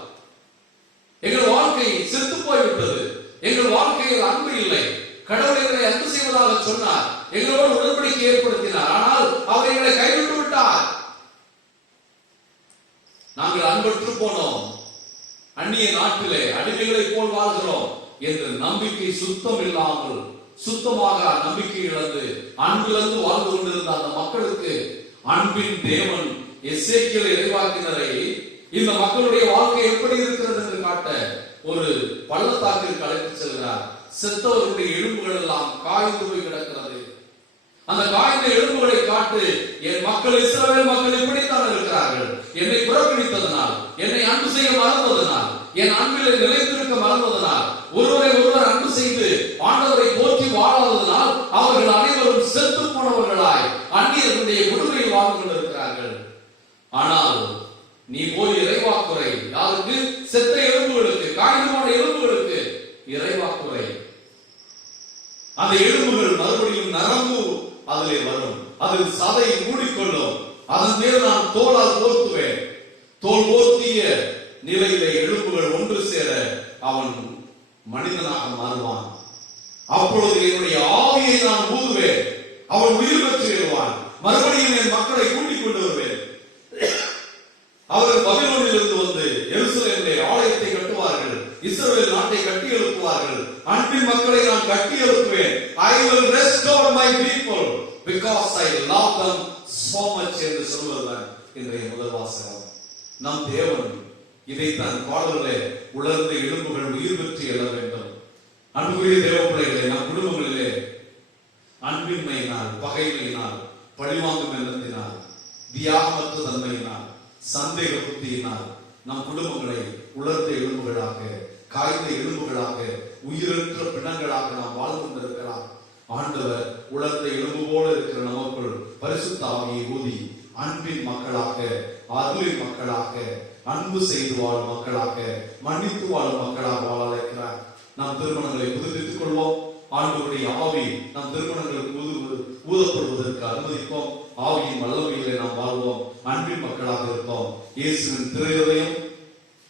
எங்கள் வாழ்க்கை செத்து போய்விட்டது. எங்கள் வாழ்க்கையில் அன்பு இல்லை. கடவுள் எங்களை அன்பு செய்வதாக சொன்னார், எங்களோடு உடன்படிக்கை ஏற்படுத்தினார். ஆனால் அவர் எங்களை கைவிட்டு விட்டார். நாங்கள் அன்பற்று போனோம். அந்நிய நாட்டிலே அடிமைகளை போல் வாழ்கிறோம் என்ற நம்பிக்கை சுத்தம் இல்லாமல், சுத்தமாக நம்பிக்கை இழந்து அன்பிலிருந்து வாழ்ந்து கொண்டிருந்த அந்த மக்களுக்கு அன்பின் தேவன் எசேக்கியேல் இறைவாக்கினரை இந்த மக்களுடைய வாழ்க்கை எப்படி இருக்கிறது என்று காட்ட ஒரு பள்ளத்தாக்கிற்கு அழைத்து செல்கிறார். செத்தவர்களுடைய எலும்புகள் எல்லாம் காய்ந்து போய் கிடக்கிறது. அந்த காய்ந்த எலும்புகளை காட்டு, என் மக்கள் இஸ்ரவேல் மக்கள் இப்படித்தான் இருக்கிறார்கள். என்னை புறக்கணித்ததனால், என்னை அன்பு செய்ய மறந்ததனால், என் அன்பிலே நிலைத்திருக்க மறந்ததனால், ஒருவரை ஒருவர் அன்பு செய்து ஆண்டவரை போற்றி வாழாததனால் அவர்கள் அனைவரும் செத்து போனவர்களாய் அந்நியர்களுடைய குடுமையில் வாழ்ந்து கொண்டிருக்கிறார்கள். ஆனால் நீ போய் இறைவாக்குரை, யாருக்கு? செத்த எலும்புகளுக்கு, காய்ந்து போன எலும்புகளுக்கு இறைவாக்குரை. அந்த எலும்புகள் மறுபடியும் நரம்பு அதிலே வரும், அதில் சதை மூடிக்கொள்ளும். அதன் மேல் நான் தோளால் போர்த்துவேன். தோல் போர்த்திய நிலையிலே எலும்புகள் ஒன்று சேர அவன் மனிதனாக மாறுவான். அப்பொழுது என்னுடைய ஆவியை நான் ஊதுவேன், அவன் உயிர் பெற்று எழுவான். மறுபடியும் என் மக்களை கூட்டிக் கொண்டு வருவேன். அவர்கள் பபிலோனிலிருந்து வந்து எருசலேமிலே ஆலயத்தை கட்டுவார்கள், இஸ்ரவேல் நாட்டை கட்டி எழுப்புவார்கள். அன்பின் மக்களை நான் கட்டி எழுப்புவேன். I will restore my people because I love them so much என்று சொல்வதுதான் இன்றைய முதல் வாசகம். நம் தேவன் இதைத்தான் பாடலிலே உலர்ந்த எலும்புகள் உயிர் பெற்று எழ வேண்டும். அன்புக்குரிய தேவ பிள்ளைகளே, நம் குடும்பங்களிலே அன்பின்மையினால், பகைமையினால், பழிவாங்கும் எண்ணத்தினால், தியாகமற்ற தன்மையினால், சந்தேக புத்தியினால் நம் குடும்பங்களை உலர்ந்த எலும்புகளாக, காய்ந்த எலும்புகளாக, உயிரற்ற பிணங்களாக நாம் வாழ்ந்து கொண்டிருக்கலாம். ஆண்டவர் உலர்ந்த எலும்பு போல இருக்கிற நமக்குள் பரிசுத்த ஆவியை ஊதி அன்பின் மக்களாக, அருளின் மக்களாக, அன்பு செய்து வாழும் மக்களாக, மன்னித்து வாழும் மக்களாக வாழ அழைக்கிறார். நாம் திருமணங்களை புதுப்பித்துக் கொள்வோம். ஆண்டவருடைய ஆவி நம் திருமணங்களுக்கு ஊதப்படுவதற்கு அனுமதிப்போம். ஆவியின் வல்லமையிலே நாம் வாழ்வோம். அன்பின் மக்களாக இருப்போம். இயேசுவின் திருஹயம்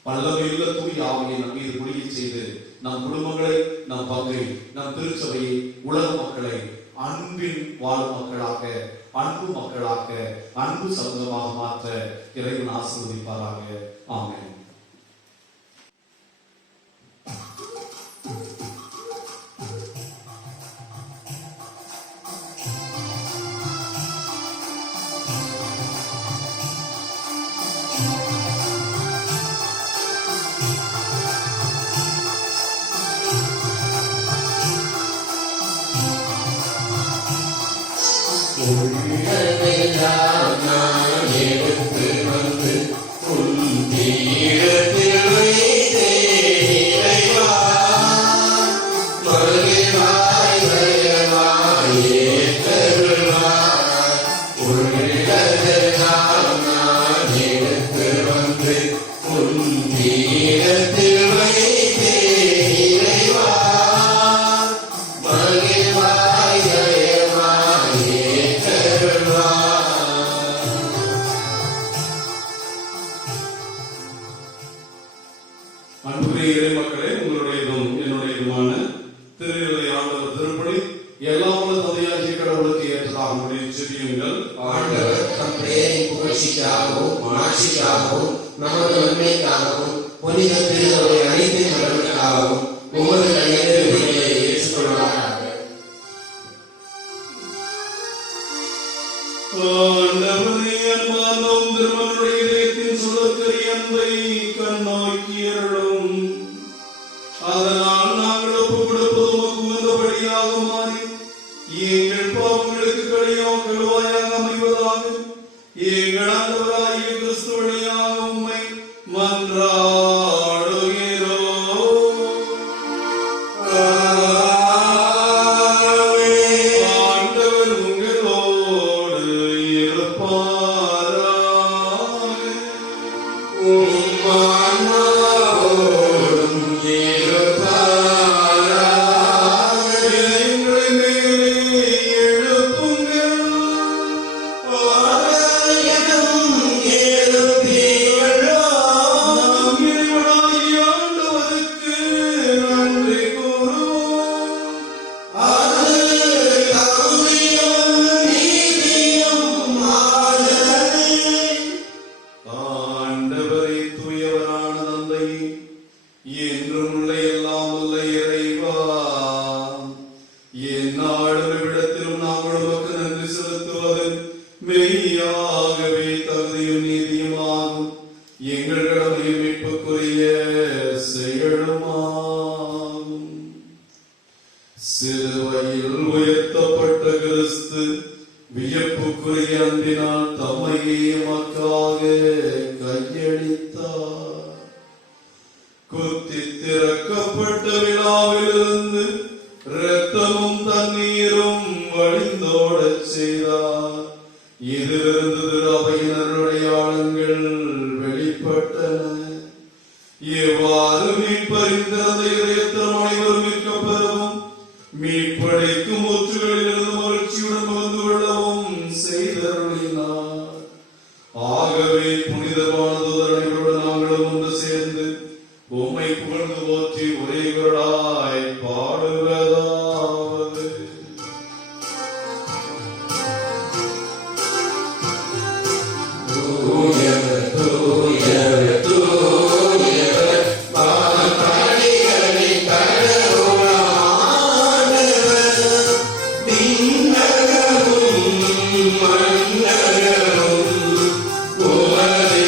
வல்லமையுள்ள தூய ஆவியை நம் மீது குடிய செய்து நம் குடும்பங்களை, நம் பங்கை, நம் திருச்சபையை, உலக மக்களை அன்பின் வாழும் மக்களாக, அன்பு மக்களாக, அன்பு சமூகமாக மாற்ற இறைவன் ஆசீர்வதிப்பாராக. ஆமென். உள்ளதெல்லாம் நான் எடுத்து வந்து உன் தீரத்தில் வைத்தேன் இறைவா. மகிழ்வாய் பயமாய் ஏற்றருள்வாய். உள்ளதெல்லாம் நான் எடுத்து வந்து உன் தீரத்தில் வைத்தேன் இறைவா. மகிழ்வாய் பயமாய் ஏற்றருள்வாய். அன்புக்குரிய இறை மக்களே, உங்களுடையதும் என்னுடையதுமான திருவிழை ஆண்டவர் திருப்பணி எல்லாம் உள்ள தந்தையாகிய கடவுளுக்கு ஏற்றதாக முடிவு செய்யுங்கள். ஆண்டவர் தம் பெயரின் புகழ்ச்சிக்காகவும் மாட்சிக்காகவும் நமது நன்மைக்காகவும் புனித திருசபை அனைத்தின் நலனுக்காகவும் உமது கையெழுத்துகளை ஏற்றுக்கொள்வாராக. ஆண்டவரே, அன்பார்ந்தோம் திருமகனுடைய இதயத்தின் சுடற்கரிய அன்பை கண்ணோக்கி அருளும். அதனால் நாங்கள் ஒப்புக் கொடுப்பது உமக்கு உகந்தபடியாக மாறி எங்கள் பாவங்களுக்கு கழுவாயாக அமைவதாக எங்கள் ஆண்டவராகிய கிறிஸ்து வழியாக உம்மை மன்றாடுகிறோம். ஆண்டவர் உங்களோடு இருப்பாராக. செலுத்துவது மெய்யாகவே தகுதியும் நீதியுமாகும். எங்கள் கடமையும் மீட்புக்குரிய செயலுமாகும். சிலுவையில் உயர்த்தப்பட்ட கிறிஸ்து வியப்புக்குரிய அன்பினால் தம்மையே எமக்காக கையளித்தார். குத்தி திறக்கப்பட்ட விழாவிலிருந்து இரத்தமும் தண்ணீரும் வழிந்தோடச் செய்தார். இதிலிருந்து அவையினருடைய ஆழங்கள் வெளிப்பட்டன. எவ்வாறு மீட்பரின் திறந்த இதயத்திலும் அனைவரும் மீட்கப்பெறவும் மீட்படைக்கும் ஒற்றுகளிலிருந்து மகிழ்ச்சியுடன் பகிர்ந்து கொள்ளவும் செய்தருளினார். ஆகவே புனிதமான தூதரனைகளுடன் நாங்களும் ஒன்று சேர்ந்து உம்மை புகழ்ந்து போற்றி ஒரே குரலாய் பாடுவதாவது. தூயவர் தூயவர் தூயவர் வான்படைகளின் கடவுளானவர். விண்ணகமும் மண்ணகமும் உமது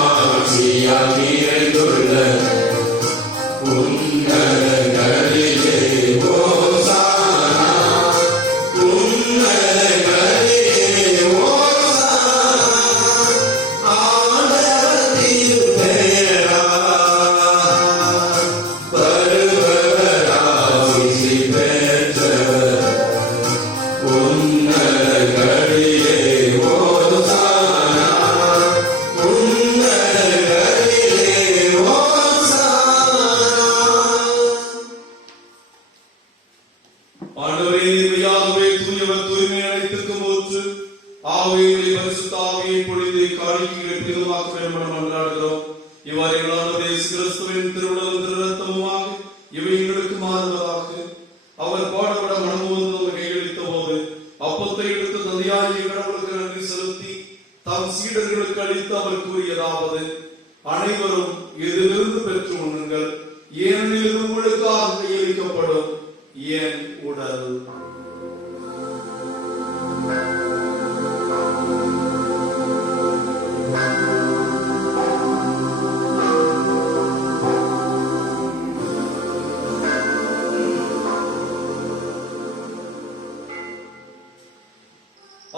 ஆட்சியால் நிறைந்துள்ளன. உன்னதங்களிலே ஓசானா, உன்னதங்களிலே ஓசானா. ஆண்டவர் திருப்பெயரால் வருபவர் ஆசி பெற்றவர். உன்னதங்களிலே ஓசானா, உன்னதங்களிலே ஓசானா. ஆண்டவரே, மெய்யாகவே தூயவர், தூய்மை அனைத்துக்கும் ஊற்று. ஆவியை பரிசுத்த ஆவியை பொழிந்து காணிக்கைகளை புனிதமாக்க வேண்டும் என மன்றாடுகிறோம். இவ்வாறு எங்கள் ஆண்டவர் இயேசு கிறிஸ்துவின் திருவுடலும் திருரத்தமுமாக இவை எங்களுக்கு மாறுவதாக. அவர் பாடுபட மனமுவந்து கையளித்த போது அப்பத்தை எடுத்து தந்தையாகிய கடவுளுக்கு நன்றி செலுத்தி தம் சீடர்களுக்கு அளித்து அவர் கூறியதாவது: அனைவரும் இதிலிருந்து பெற்று உண்ணுங்கள், ஏனெனில் இது உங்களுக்காக கையளிக்கப்படும் என் உடல்.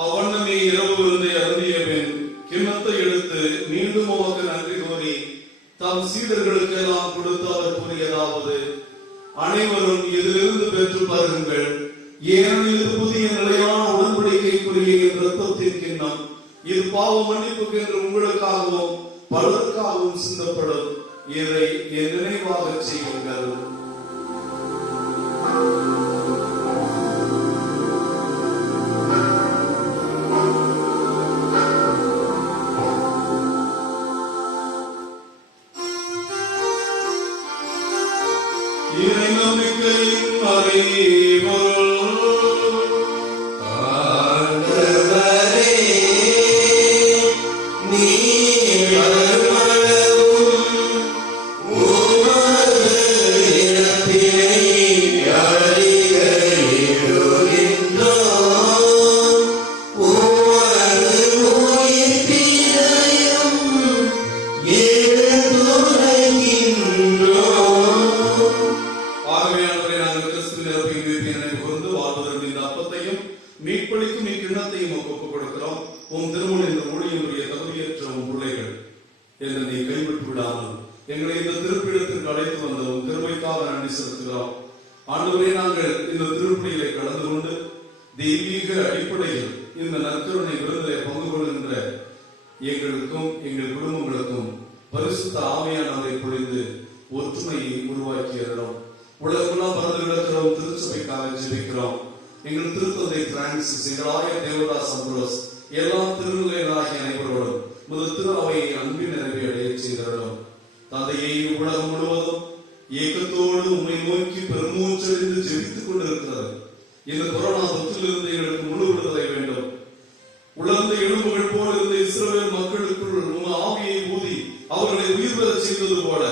அவண்ணமே இரவு விருந்தை அருந்திய பின் கிண்ணத்தை எடுத்து மீண்டும் உமக்கு நன்றி கூறி தம் சீடர்களுக்கு எல்லாம் கொடுத்து அவர் கூறியதாவது: அனைவரும் இதிலிருந்து பெற்று பருகுங்கள், ஏனெனில் இது புதிய நிலையான உடன்படிக்கைக்குரிய என் இரத்தத்தின் கிண்ணம். இது பாவ மன்னிப்புக்கு என்று உங்களுக்காகவும் பலருக்காகவும் சிந்தப்படும். இதை என் நினைவாக செய்யுங்கள். இறை நம்பிக்கையின் அறிவொள். ஆண்டவரே, நீர் வருமளவும் உமது இறப்பினை அறிக்கையிடுகின்றோம். உமது உயிர்ப்பினையும் எடுத்துரைக்கின்றோம். ஆகவே நாங்கள் கிறிஸ்துவின் இறப்பையும் உயிர்ப்பினையும் புகழ்ந்து வாழ்வதற்கு இந்த அப்பத்தையும் மீட்பளிக்கும் இக்கிண்ணத்தையும் ஒப்புக் கொடுக்கிறோம். உம் திருமண இந்த ஊழியனுடைய தகுதியற்ற உம் பிள்ளைகள் என்று நீ கைவிட்டு விடாமல் எங்களை இந்த திருப்பிடத்திற்கு அழைத்து வந்த உம் திருமைக்காக நன்றி செலுத்துகிறோம். ஆண்டவரே, நாங்கள் இந்த திருப்பணிகளை கலந்து கொண்டு தெய்வீக அடிப்படையில் இந்த நற்கருணை விருந்திலே பங்கு கொள்கின்ற எங்களுக்கும் எங்கள் குடும்பங்களுக்கும் பரிசுத்த ஆவியானவரை பொழிந்து ஒற்றுமையை உருவாக்கியிருக்கிறோம். உலகெல்லாம் பறந்து கிடக்கிறோம். திருச்சபைக்காக ஜெபிக்கிறோம். எங்கள் திருத்தந்தை பிரான்சிஸ், எங்கள் ஆயர் தேவதாஸ் அம்புரோஸ், எல்லா திருநிலைகளாகிய அனைவரோடும் முதல் திரு அவையை அன்பின் நிறைவை அடைய செய்திருக்கிறோம். தந்தையை உலகம் முழுவதும் ஏக்கத்தோடு உம்மை நோக்கி பெருமூச்செறிந்து ஜெபித்துக் கொண்டிருக்கிறது. இந்த கொரோனா தொற்றிலிருந்து எங்களுக்கு முழு விடுதலை வேண்டும். உலர்ந்த எலும்புகள் போல இருந்த இஸ்ரவேல் மக்களுக்குள் உம் ஆவியை ஊதி அவர்களை உயிர் பெறச் செய்தது போல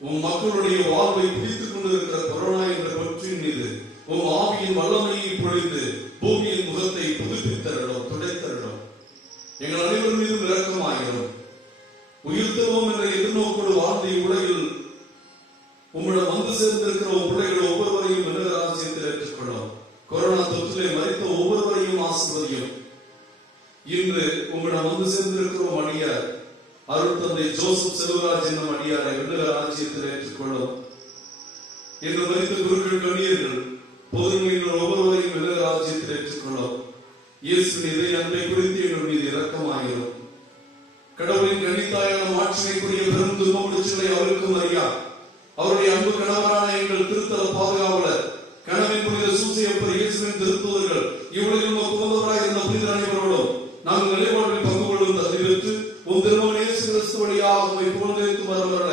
உம் மக்களுடைய வாழ்வை பிடித்துக் கொண்டிருக்கிற கொரோனா என்ற பற்றின் மீது உம் ஆவியின் வல்லமையை பொழிந்து பூமியின் முகத்தை புது அனைவர் மீதும் இரக்கமாயிரும். உயிர்த்தெழுவோம் என்ற எதிர்நோக்கோடு வாழ்ந்த உலகில் உம்மிடம் வந்து சேர்ந்திருக்கிற பிள்ளைகள் ஒவ்வொருவரையும் விண்ணக ராஜ்யத்தில் ஏற்றுக்கொள்ளும். கொரோனா தொற்றிலே மறித்த ஒவ்வொருவரையும் ஆசீர்வதியும். இன்று உம்மிடம் வந்து சேர்ந்திருக்கிறோம் அடியார் அருள் தந்தை ஜோசப் செல்வராஜ் என்னும் அடியாரை விண்ணக ராஜ்யத்தில் ஏற்றுக்கொள்ளும். இன்று மறித்த குருக்கள் கண்ணியர்கள் பொதுமையினர் ஒவ்வொருவரையும் விண்ணக ராஜ்யத்தில் ஏற்றுக்கொள்ளும். இயேசுவின் இதய அன்பை குறித்து எங்கள் மீது இரக்கமாயிரும். கடவுளின் கன்னித்தாயான மாட்சிமைக்குரிய பெரும் துன்ப முடிச்சுகளை அவருக்கும் அறியா அவருடைய அன்பு கணவரான எங்கள் திருத்தல பாதுகாவலர் கணவன் புனித சூசையப்பர் இயேசுவின் திருத்தூதர்கள் இவர்களில் புகழ்ந்தவராய் இருந்த புனிதர் அனைவரோடும் நாங்கள் நிலைப்பாட்டில் பங்கு கொள்ளும் தகுதி பெற்று உம் திருமண இயேசு கிறிஸ்து வழியாக உம்மை புகழ்ந்தேத்து வரவர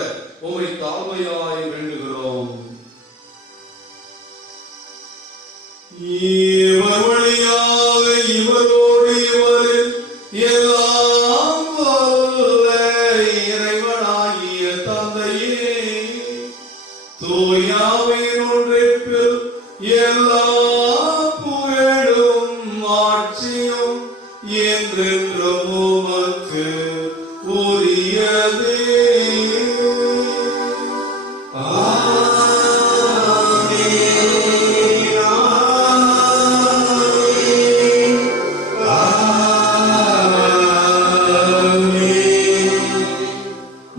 உம்மை தாழ்மையாய் வேண்டுகிறோம். இவர் வழியாக இவரோடு இவரில் எல்லாம் வல்ல இறைவனாகிய தந்தையே தூயாவின் ஒன்றிப்பில் எல்லா புகழும் ஆட்சியும் என்றென்றும் உமக்கு உரியதே.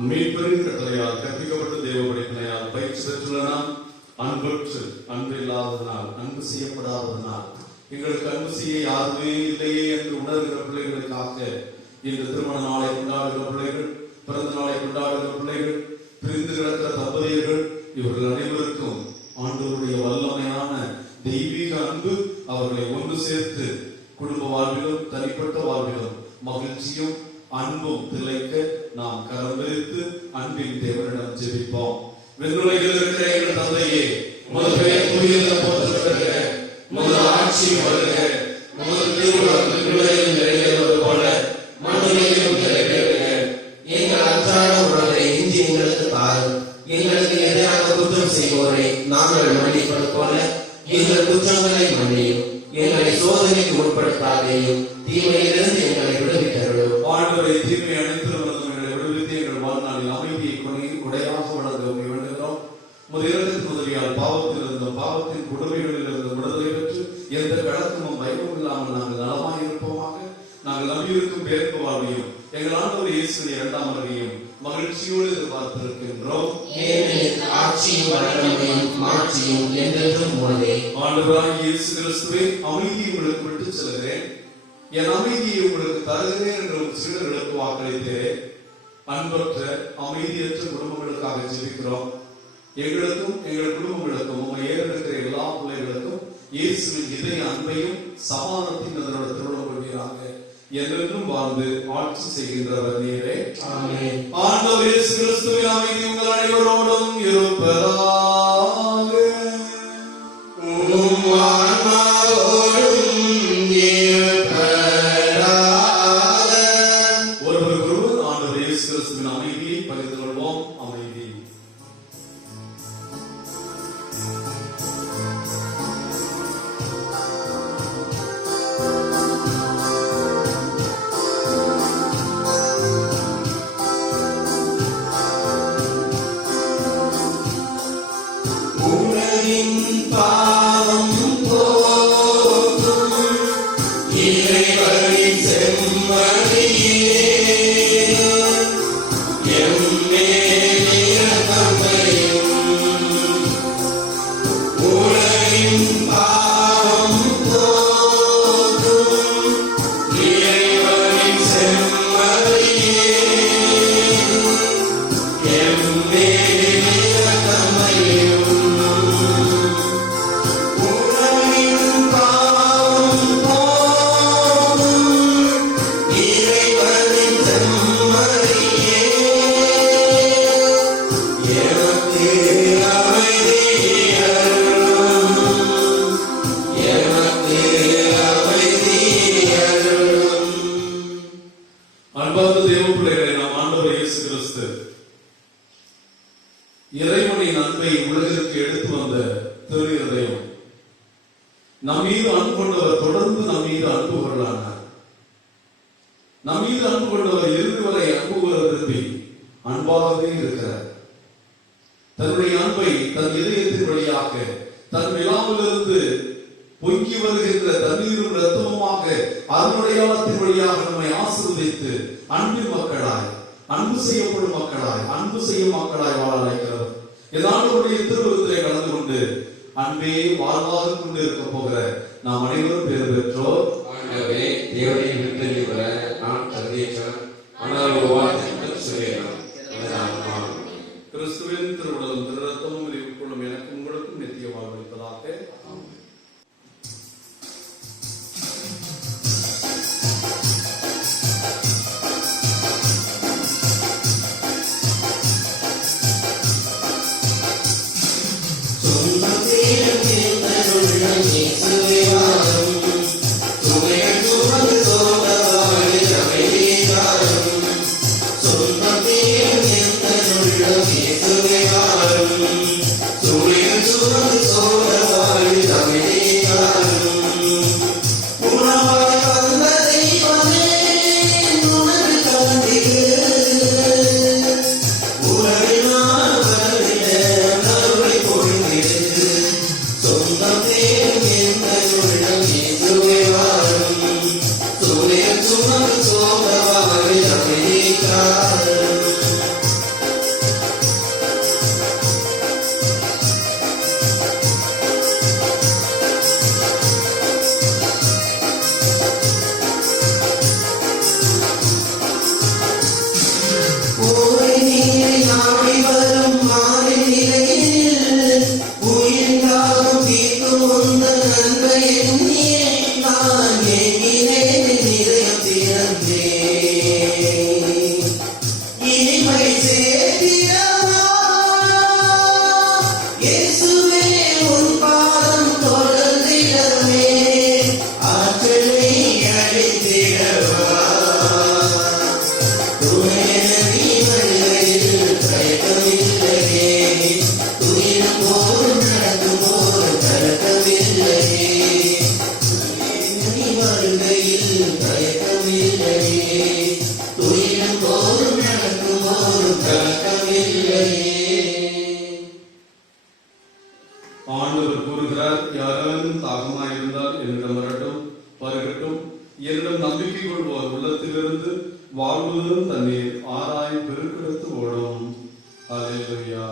மீட்பரின் கட்டளையால் கற்பிக்கப்பட்ட தேவ படிப்பினையால் பயிற்சி பெற்றுள்ள நாம் அன்பற்று அன்பு இல்லாததனால் அன்பு செய்யப்படாததனால் எங்களுக்கு அன்பு செய்ய யாருமே இல்லையே என்று உணர்கிற பிள்ளைகளுக்காக இந்த திருமண நாளை கொண்டாடுகிற பிள்ளைகள், பிறந்த நாளை கொண்டாடுகிற பிள்ளைகள், பிரிந்து கிடக்கிற தம்பதியர்கள் இவர்கள் அனைவருக்கும் ஆண்டவருடைய வல்லமையான தெய்வீக அன்பு அவர்களை ஒன்று சேர்த்து குடும்ப வாழ்விலும் தனிப்பட்ட வாழ்விலும் மகிழ்ச்சியும் அன்பும் திளைக்க நாம் கரம் விரித்து அன்பின் தேவனிடம் ஜெபிப்போம். வெண்ணுலகில் இருக்கிற எங்கள் தந்தையே, உமது பெயர் தூயதென போற்றப்படுக, உமது ஆட்சி வருக, உமது திருவுளம் விண்ணுலகில் நிறைவேறுவது போல மண்ணுலகிலும் நிறைவேறுக. எங்கள் அன்றாட உணவை இன்று எங்களுக்கு தாரும். எங்களுக்கு எதிராக குற்றம் செய்வோரை நாங்கள் மன்னிப்பது போல எங்கள் குற்றங்களை மன்னியும். எங்களை சோதனைக்கு உட்படுத்தாதேயும், தீமையிலிருந்து எங்களை விடுவித்தருளும். ஆண்டவரை தீமை அனைத்திலிருந்தும் எங்களை விடுவித்து எங்கள் வாழ்நாளில் அமைதியை கொடையாக வழங்க வேண்டுகிறோம். உமது இரக்கத்தின் உதவியால் பாவத்திலிருந்தும் பாவத்தின் கொடுமைகளிலிருந்து விடுதலை பெற்று எந்த கலக்கமும் பயமும் இல்லாமல் நாங்கள் நலமாய் இருப்போமாக. நாங்கள் நம்பியிருக்கும் பேர்ப்பு வாழ்வையும் எங்கள் ஆண்டவர் இயேசுவின் இரண்டாம் வருகையும் மகிழ்ச்சியோடு எதிர்பார்த்திருக்கின்றோம். ஆட்சியும் வல்லமையும் மாட்சியும் என்றென்றும் உமதே. ஆண்டவராகிய இயேசு கிறிஸ்துவே, அமைதியை உங்களுக்கு விட்டு செல்கிறேன், என் அமைதியை உங்களுக்கு தருகிறேன் என்று சீடர்களுக்கு வாக்களித்தேன். அன்பற்ற அமைதியற்ற குடும்பங்களுக்காக ஜெபிக்கிறோம். எங்களுக்கும் எங்கள் குடும்பங்களுக்கும் உண்மை ஏறெடுக்கிற எல்லா பிள்ளைகளுக்கும் இயேசுவின் இதய அன்பையும் சமாதானத்தின் அதனோட திருவிழம் கொள்கிறாங்க. என்றென்றும் வாழ்ந்து ஆட்சி செய்கின்றவர் நீரே. ஆமென். ஆண்டவர் இயேசு கிறிஸ்துவின் அமைதி உங்கள் அனைவரோடும் இருப்பதாக. உம் ஆன்மாவோடும் இருப்பதாக. ஒருவருக்கொருவர் ஆண்டவர் இயேசு கிறிஸ்துவின் அமைதியை பகிர்ந்து கொள்வோம். அமைதி. உலகின் பாவம் போக்கும் இறைவனின் செம்மறியே, எம்மேல் இரக்கம் வையும். உலகின் பாவம் போக்கும் இறைவனின் செம்மறியே, எம்மேல் இரக்கம் வையும். அன்பார்ந்த தேவ பிள்ளைகளை, நாம் ஆண்டவர் இயேசு கிறிஸ்து இறைவனின் அன்பை உலகிற்கு எடுத்து வந்த திரு இருதயம். நம் மீது அன்பு கொண்டவர் தொடர்ந்து நம் மீது அன்பு கொள்ளானார். நம் மீது அன்பு கொண்டவர் இறுதி வரை அன்பு கூற விரும்பி அன்பாகவே இருக்கிறார். தன்னுடைய அன்பை தன் இதயத்தின் வழியாக தன் விழாவிலிருந்து பொங்கி வருகின்ற தண்ணீரும் ரத்தமுமாக அருளுடையாளத்தின் வழியாக நம்மை ஆசீர்வதித்து அன்பின் மக்களாய், அன்பு செய்யப்படும் மக்களாய், அன்பு செய்யும் மக்களாய் வாழ அழைக்கிறவர். ஏதாண்டுடைய திருவிருத்திலே கலந்து கொண்டு அன்பே வாழ்வாக கொண்டு இருக்க போகிற நாம் அனைவரும் பேர் பெற்றோர். ஆண்டவரே, தேவனை விட்டு வர நான் தகுதியற்றவன், ஆனால் ஒரு வார்த்தை மட்டும் சொல்லிடலாம். கிறிஸ்துவின் திருவுடலும் திரு ரத்தமும் உட்கொள்ளும் எனக்கு உங்களுக்கும் நித்திய வாழ்வளிப்பதாக. ஆண்டவர் கூறுகிறார், யாரும் தாகமாய் இருந்தால் என்னிடம் வரட்டும், வருகட்டும். என்னிடம் நம்பிக்கை கொள்வோர் உள்ளத்திலிருந்து வாழ்வதும் தண்ணீர் ஆராய் பெருக்கெடுத்து ஓடும். அல்லேலூயா.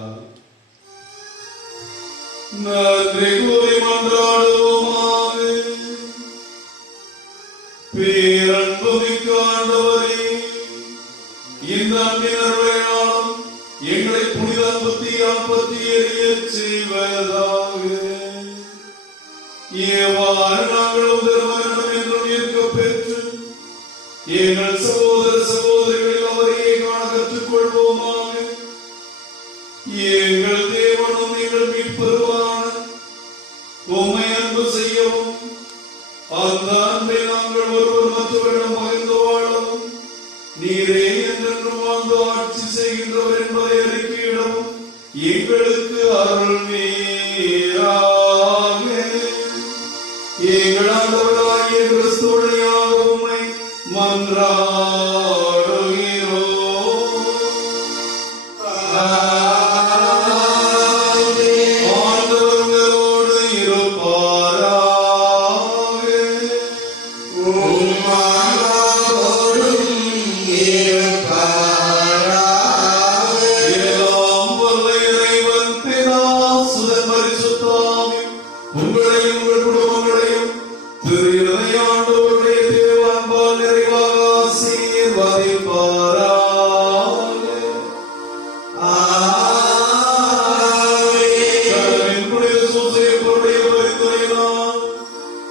நன்றி கூறி மன்றாடுவோமாக. பேரன்புமிக்க ஆண்டவரே, இந்த அன்பினர்களாலும் எங்களை புனித அன்பத்தியால் பற்றி எரியச் செய்வதாக. ஏவாறு நாங்கள் உதரமரணம் என்றும் இருக்க பெற்று எங்கள் சகோதர சகோதரிகளில் அவரையே காண கற்றுக்கொள்வோமாக. எங்கள் தேவனும் எங்கள் மீட்பருமான உம்மை அன்பு செய்யவும், அந்த அன்பை நாங்கள் ஒருவர் மற்றவரிடம் பகிர்ந்து வாழவும், நீரே என்றென்றும் வாழ்ந்து ஆட்சி செய்கின்றவர் என்பதை அறிக்கையிடவும் எங்களுக்கு அருள்வீராக. எங்கள் ஆண்டவராகிய கிறிஸ்து வழியாக உம்மை மன்றாடுகிறோம். ஆண்டவர்களோடு இருப்பாராக. எல்லாம் வல்ல இறைவன் பிதா, சுதன், பரிசுத்தாவி உங்களையும் உங்கள் குடும்பங்களையும் திரு இருதயாண்டவருடைய தேவ அன்பால் நிறைவாக ஆசீர்வதிப்பாராக. கடவுளின் புனித சூசையப்பருடைய பரிந்துரையினால்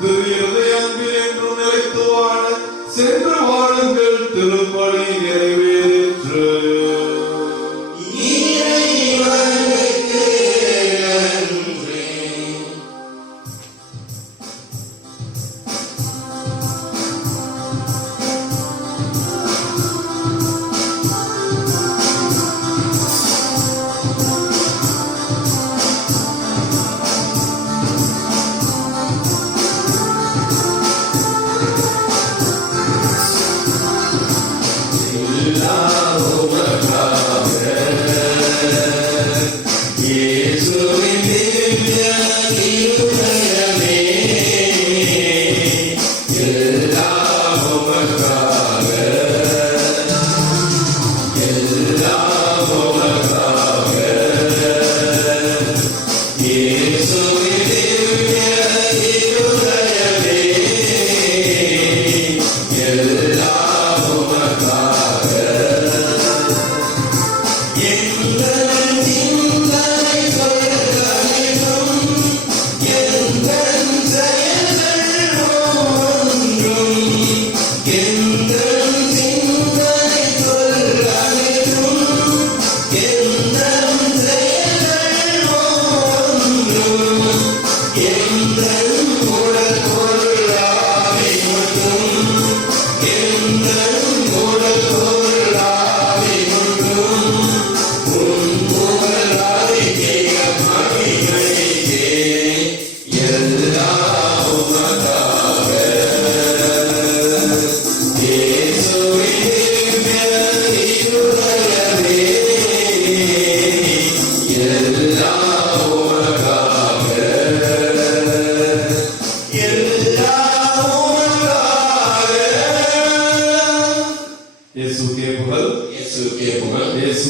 திரு இருதய அன்பில் என்றும் நிலைத்து வாழ சென்று வாழுங்கள். திருப்பலி நிறைவேற்று.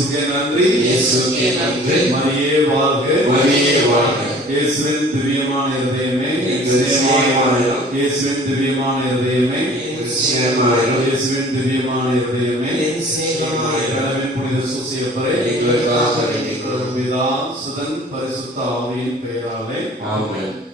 இயேசுவே நன்றி. இயேசுவே நன்றி. மரியே வாழ்க. மரியே வாழ்க. இயேசுவின் திவ்யமான இருதயமே, எங்கள் சிநேகமாயிரும். இயேசுவின் திவ்யமான இருதயமே, எங்கள் சிநேகமாயிரும். இயேசுவின் திவ்யமான இருதயமே, என் சிநேகமாயிரும். கடவுளின் புனித சூசியப்பரே, எங்களுக்காக வேண்டிக் கொள்ளும். பிதா, சுதன், பரிசுத்த ஆவியின் பெயராலே ஆமென்.